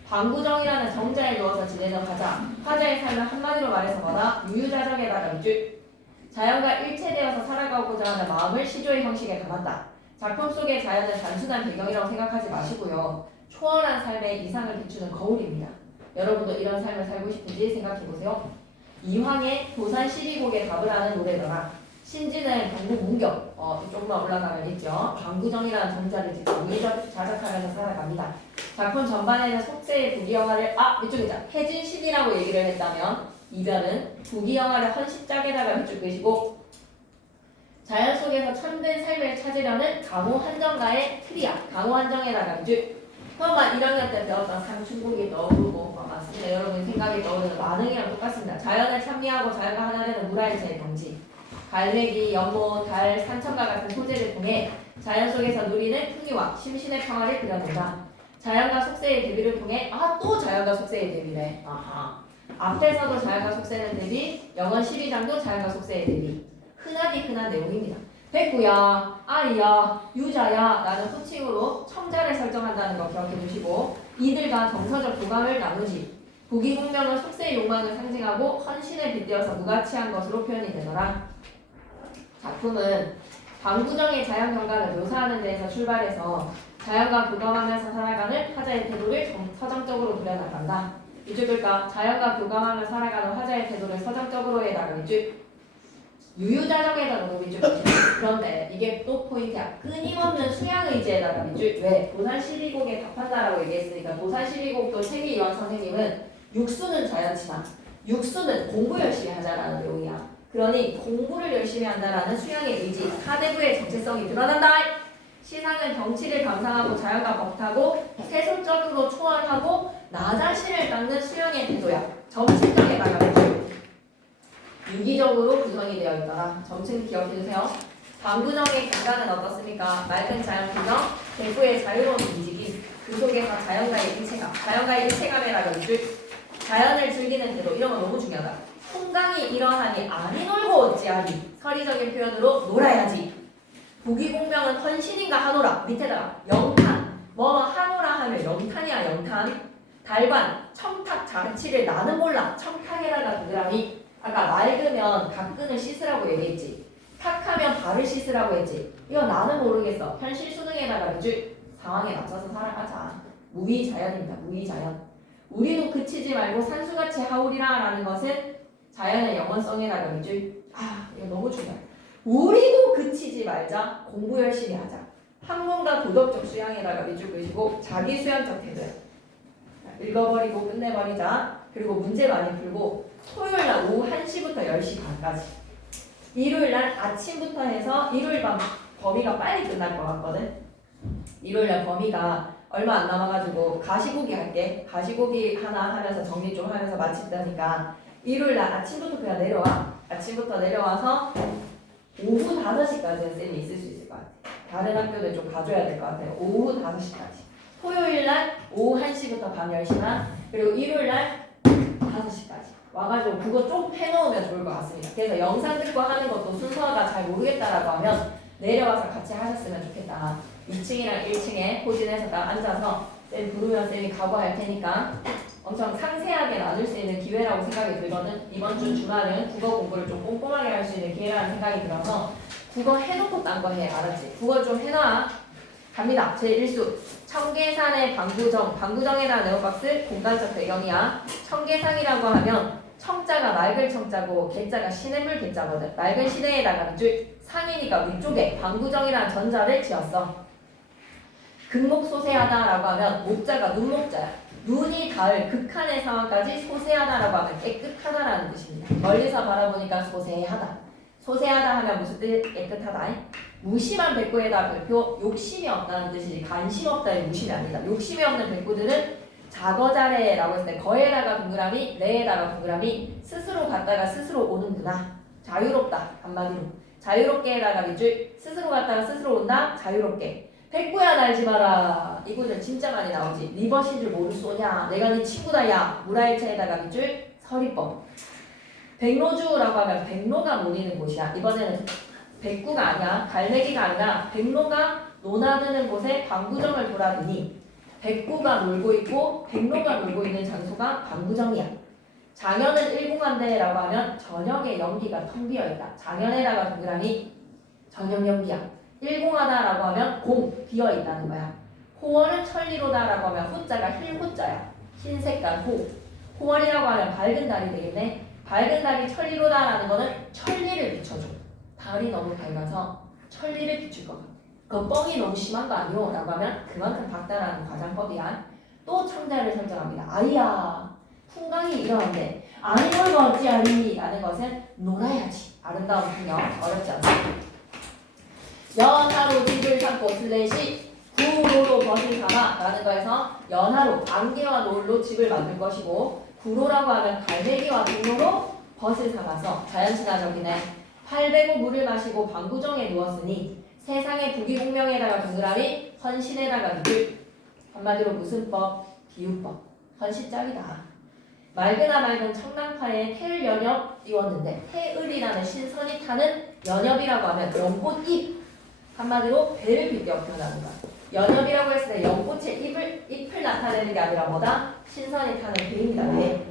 방구정이라는 정자에 누워서 지내던 화자. 화자의 삶을 한마디로 말해서 뭐다? 유유자적에다가 이쪽 자연과 일체되어서 살아가고자 하는 마음을 시조의 형식에 담았다. 작품 속의 자연은 단순한 배경이라고 생각하지 마시고요. 초월한 삶의 이상을 비추는 거울입니다. 여러분도 이런 삶을 살고 싶은지 생각해보세요. 이황의 도산 12곡의 답을 하는 노래더라. 신지는 경북 문경 조금만 올라가면 있죠. 방구정이라는 정자를 짓고 자작하면서 살아갑니다. 작품 전반에는 속세의 부귀영화를 이쪽이자 혜진신이라고 얘기를 했다면 이변은 부귀영화를 헌십짝에다가 밑줄 끄시고 자연 속에서 참된 삶을 찾으려는 강호 한정가의 틀이야. 강호 한정에다가 밑줄 그것만 1학년 때 배웠던 상충곡이 떠오르고 맞습니다. 여러분 생각이 떠오르는 만흥이랑 똑같습니다. 자연을 찬미하고 자연과 하나 되는 무라일체의 경지. 갈매기, 연못, 달, 산천과 같은 소재를 통해 자연 속에서 누리는 풍요와 심신의 평화를 그려낸다. 자연과 속세의 대비를 통해 또 자연과 속세의 대비래. 앞에서도 자연과 속세는 대비, 영원 12장도 자연과 속세의 대비. 흔하디 흔한 내용입니다. 백구야, 아이야, 유자야 라는 호칭으로 첨자를 설정한다는 거 기억해 두시고 이들과 정서적 교감을 나누지 부귀공명은 속세의 욕망을 상징하고 헌신에 빗대어서 무가치한 것으로 표현이 되더라. 작품은 방구정의 자연경관을 묘사하는 데에서 출발해서 자연과 교감하면서 살아가는 화자의 태도를 서정적으로 그려나간다. 이쪽일까? 자연과 교감하며 살아가는 화자의 태도를 서정적으로에다가 이쪽 유유자적에다가 밑줄 그런데 이게 또 포인트야. 끊임없는 수양의지에다가 밑줄. 왜? 도산 12곡에 답한다라고 얘기했으니까 도산 12곡도 책이원 선생님은 육수는 자연치나 육수는 공부 열심히 하자라는 내용이야. 그러니 공부를 열심히 한다라는 수양의 의지, 사대부의 정체성이 드러난다. 시상은 경치를 감상하고 자연과 벅타고 세속적으로 초월하고 나 자신을 닦는 수양의 태도야. 정치적에다가 밑줄. 유기적으로 구성이 되어 있더라. 점층 기억해주세요. 방구정의 경관은 어떻습니까? 맑은 자연 구경, 대구의 자유로운 움직임, 그 속에서 자연과의 일체감, 자연과의 일체감이라고 이줄 자연을 즐기는 태도, 이런 거 너무 중요하다. 풍광이 이러하니 아니 놀고 어찌하리. 서리적인 표현으로 놀아야지. 부귀공명은 헌신인가 하노라. 밑에다가 영탄, 하노라 하면 영탄이야 영탄. 달관, 첨탁 자치를 나는 몰라. 첨탁에다가 동그라미. 아까 맑으면 각근을 씻으라고 얘기했지. 탁하면 발을 씻으라고 했지. 이거 나는 모르겠어. 현실 수능에다가 줄 상황에 맞춰서 살아가자. 무위자연입니다. 무위자연. 우리도 그치지 말고 산수같이 하오리라 라는 것은 자연의 영원성에다가 줄 이거 너무 중요해. 우리도 그치지 말자. 공부 열심히 하자. 학문과 도덕적 수양에다가 밑줄 그시고 자기 수양적 태도야. 읽어버리고 끝내버리자. 그리고 문제 많이 풀고 토요일날 오후 1시부터 10시 반까지 일요일날 아침부터 해서 일요일 밤 범위가 빨리 끝날 것 같거든. 일요일날 범위가 얼마 안 남아가지고 가시고기 할게. 가시고기 하나 하면서 정리 좀 하면서 마친다니까 일요일날 아침부터 그냥 내려와. 아침부터 내려와서 오후 5시까지는 쌤이 있을 수 있을 것 같아. 다른 학교들 좀 가줘야 될 것 같아요. 오후 5시까지. 토요일날 오후 1시부터 밤 10시만 그리고 일요일날 5시까지 와가지고 그거 좀 해놓으면 좋을 것 같습니다. 그래서 영상 듣고 하는 것도 순서가 잘 모르겠다라고 하면 내려와서 같이 하셨으면 좋겠다. 2층이랑 1층에 포진해서 딱 앉아서 쌤 부르면 쌤이 각오할 테니까 엄청 상세하게 나눌 수 있는 기회라고 생각이 들거든. 이번 주 주말은 국어 공부를 좀 꼼꼼하게 할 수 있는 기회라는 생각이 들어서 국어 해놓고 딴 거 해. 알았지? 국어 좀 해놔. 갑니다. 제1수 청계산의 방구정. 방구정에다가 네오박스 공간적 배경이야. 청계산이라고 하면 청자가 맑을 청자고 개자가 시냇물 개자거든. 맑은 시내에다가 밑줄 산이니까 위쪽에 방구정이라는 전자를 지었어. 극목소세하다라고 하면 목자가 눈목자야. 눈이 닿을 극한의 상황까지 소세하다라고 하면 깨끗하다라는 뜻입니다. 멀리서 바라보니까 소세하다. 소세하다 하면 무슨 뜻? 깨끗하다. 무심한 백구에다 별표 욕심이 없다는 뜻이지 관심 없다의 무심이 아니다. 욕심이 없는 백구들은 자거자래라고 했을 때 거에다가 동그라미 내에다가 동그라미 스스로 갔다가 스스로 오는구나. 자유롭다 한마디로. 자유롭게에다가 밑줄 스스로 갔다가 스스로 온다. 자유롭게. 백구야 날지 마라. 이 구절 진짜 많이 나오지. 리버신 줄 모르 쏘냐. 내가 네 친구다 야. 무라일체에다가 밑줄 서리법. 백로주라고 하면 백로가 모이는 곳이야. 이번에는 백구가 아니야. 갈매기가 아니라 백로가 논하드는 곳에 방구정을 돌아보니 백구가 놀고 있고 백로가 놀고 있는 장소가 방구정이야. 장현은 일공한대라고 하면 저녁에 연기가 텅 비어있다. 장현에다가 동그라미 저녁 연기야. 일공하다라고 하면 공 비어있다는 거야. 호월은 천리로다라고 하면 호자가 힐호자야. 흰색깔 호. 호월이라고 하면 밝은 달이 되겠네. 밝은 달이 천리로다라는 거는 천리를 비춰줘. 달이 너무 밝아서 천리를 비출 것 같아. 그 뻥이 너무 심한 거 아니오? 라고 하면 그만큼 밝다라는 과장법이야. 또 청자를 설정합니다. 아이야 풍광이 이러한데 아니 놀고 어찌하리 라는 것은 놀아야지. 아름다운 풍경 어렵지 않습니다. 연하로 집을 삼고 슬래시 구로로 벗을 삼아 라는 거에서 연하로 안개와 노을로 집을 만들 것이고 구로라고 하면 갈매기와 백로로 벗을 삼아서 자연친화적이네. 팔배고 물을 마시고 방구정에 누웠으니 세상의 부귀공명에다가 동그라미 헌신에다가 밑줄. 한마디로 무슨 법? 비유법. 헌신짝이다. 맑으나 맑은 청랑파에 태을 연엽 띄웠는데 태을이라는 신선이 타는 연엽이라고 하면 연꽃잎. 한마디로 배를 빗대어 표현하는 거야. 연엽이라고 했을 때 연꽃의 잎을 나타내는 게 아니라 뭐다? 신선이 타는 배입니다. 배.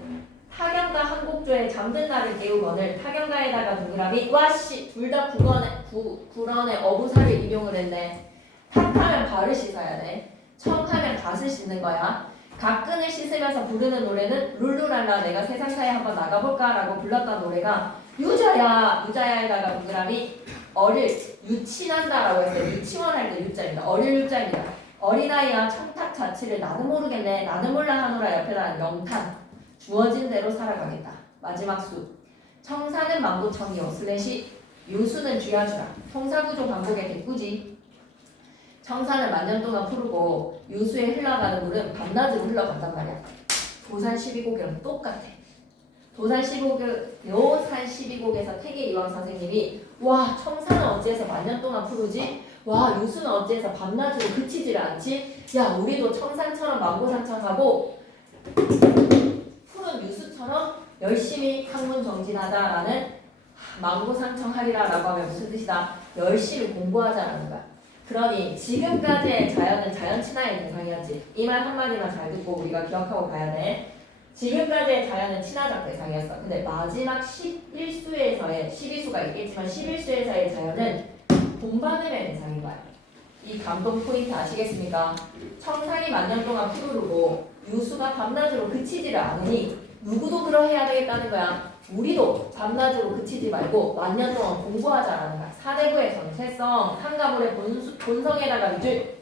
타경가 한곡조에 잠든 나를 깨우거늘. 타경가에다가 동그라미 와씨 둘 다 구런의 어부사를 인용을 했네. 탁하면 발을 씻어야 돼. 청하면 갓을 씻는 거야. 갓근을 씻으면서 부르는 노래는 룰루랄라 내가 세상사에 한번 나가볼까 라고 불렀던 노래가 유자야. 유자야에다가 동그라미 어릴 유치난다 라고 했어요. 유치원 할 때 유자입니다. 어릴 유자입니다. 어린아이야 청탁 자취를 나도 모르겠네. 나는 몰라 하노라 옆에다가 영탄. 주어진 대로 살아가겠다. 마지막 수. 청사는 망고청이요. 슬래시 유수는 쥐어주라. 통사구조 반복의 개꾸지. 청사는 만년 동안 푸르고 유수에 흘러가는 물은 밤낮으로 흘러간단 말이야. 도산 12곡이랑 똑같아. 도산 12곡에서 태계 이황 선생님이 와 청사는 어찌해서 만년 동안 푸르지? 와 유수는 어찌해서 밤낮으로 그치지를 않지? 야 우리도 청산처럼 망고상청하고 푸른 유수처럼 열심히 학문 정진하자라는 망고상청하리라라고 하면 무슨 뜻이다? 열심히 공부하자라는 거야. 그러니 지금까지의 자연은 자연친화의 대상이었지. 이 말 한마디만 잘 듣고 우리가 기억하고 가야 돼. 지금까지의 자연은 친화적 대상이었어. 근데 마지막 11수에서의 12수가 있겠지만 11수에서의 자연은 본반음의 대상인 거야. 이 감동 포인트 아시겠습니까? 청산이 만년 동안 푸르르고 유수가 밤낮으로 그치지를 않으니 누구도 그러해야 되겠다는 거야. 우리도 밤낮으로 그치지 말고 만년 동안 공부하자라는 거야. 사대부의 전체성, 한가물의 본성에다가 밑줄.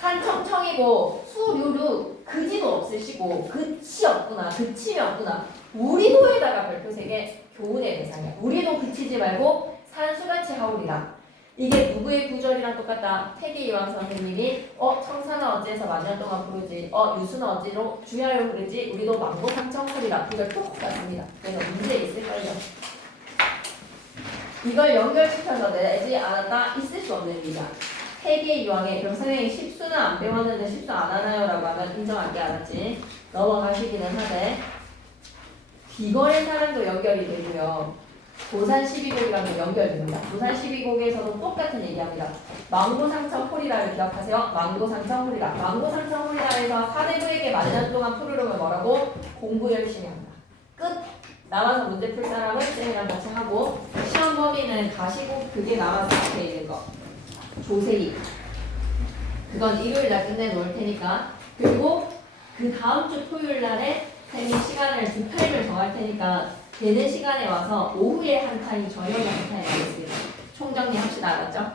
산청청이고 수류류 그지도 없으시고 그치 없구나 그침이 없구나. 우리도에다가 별표 3개 교훈의 대상이야. 우리도 그치지 말고 산수같이 하오리라. 이게 누구의 구절이랑 똑같다. 태계 이황 선생님이 청사는 어찌해서 만년 동안 부르지 유수는 어찌로 주야로 부르지 우리도 망고상청하리라. 구절 똑같습니다. 그래서 문제 있을걸요. 이걸 연결시켜서 내지 않았다 있을 수 없는 일이야. 태계 이황에 그럼 선생님 10수는 안 배웠는데 10수 안 하나요? 라고 하면 인정할게. 알았지? 넘어가시기는 하되 비거의 사랑도 연결이 되고요. 도산 12곡이랑도 연결됩니다. 도산 12곡에서도 똑같은 얘기합니다. 망고상청 호리라를 기억하세요. 망고상청 호리라. 망고상청 호리라에서 사대부에게 만년 동안 푸르르면 뭐라고? 공부 열심히 한다. 끝! 나와서 문제 풀 사람은 쌤이랑 같이 하고 시험 범위는 가시고 그게 나와서 앞에 있는 거. 조세희. 그건 일요일날 끝내놓을 테니까. 그리고 그 다음 주 토요일날에 쌤이 시간을 2타임을 정할 테니까 되는 시간에 와서 오후에 한 타임, 저녁에 한 타임 하겠습니다. 총정리합시다. 알았죠?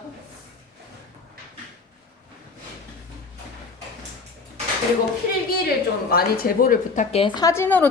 그리고 필기를 좀 많이 제보를 부탁해. 사진으로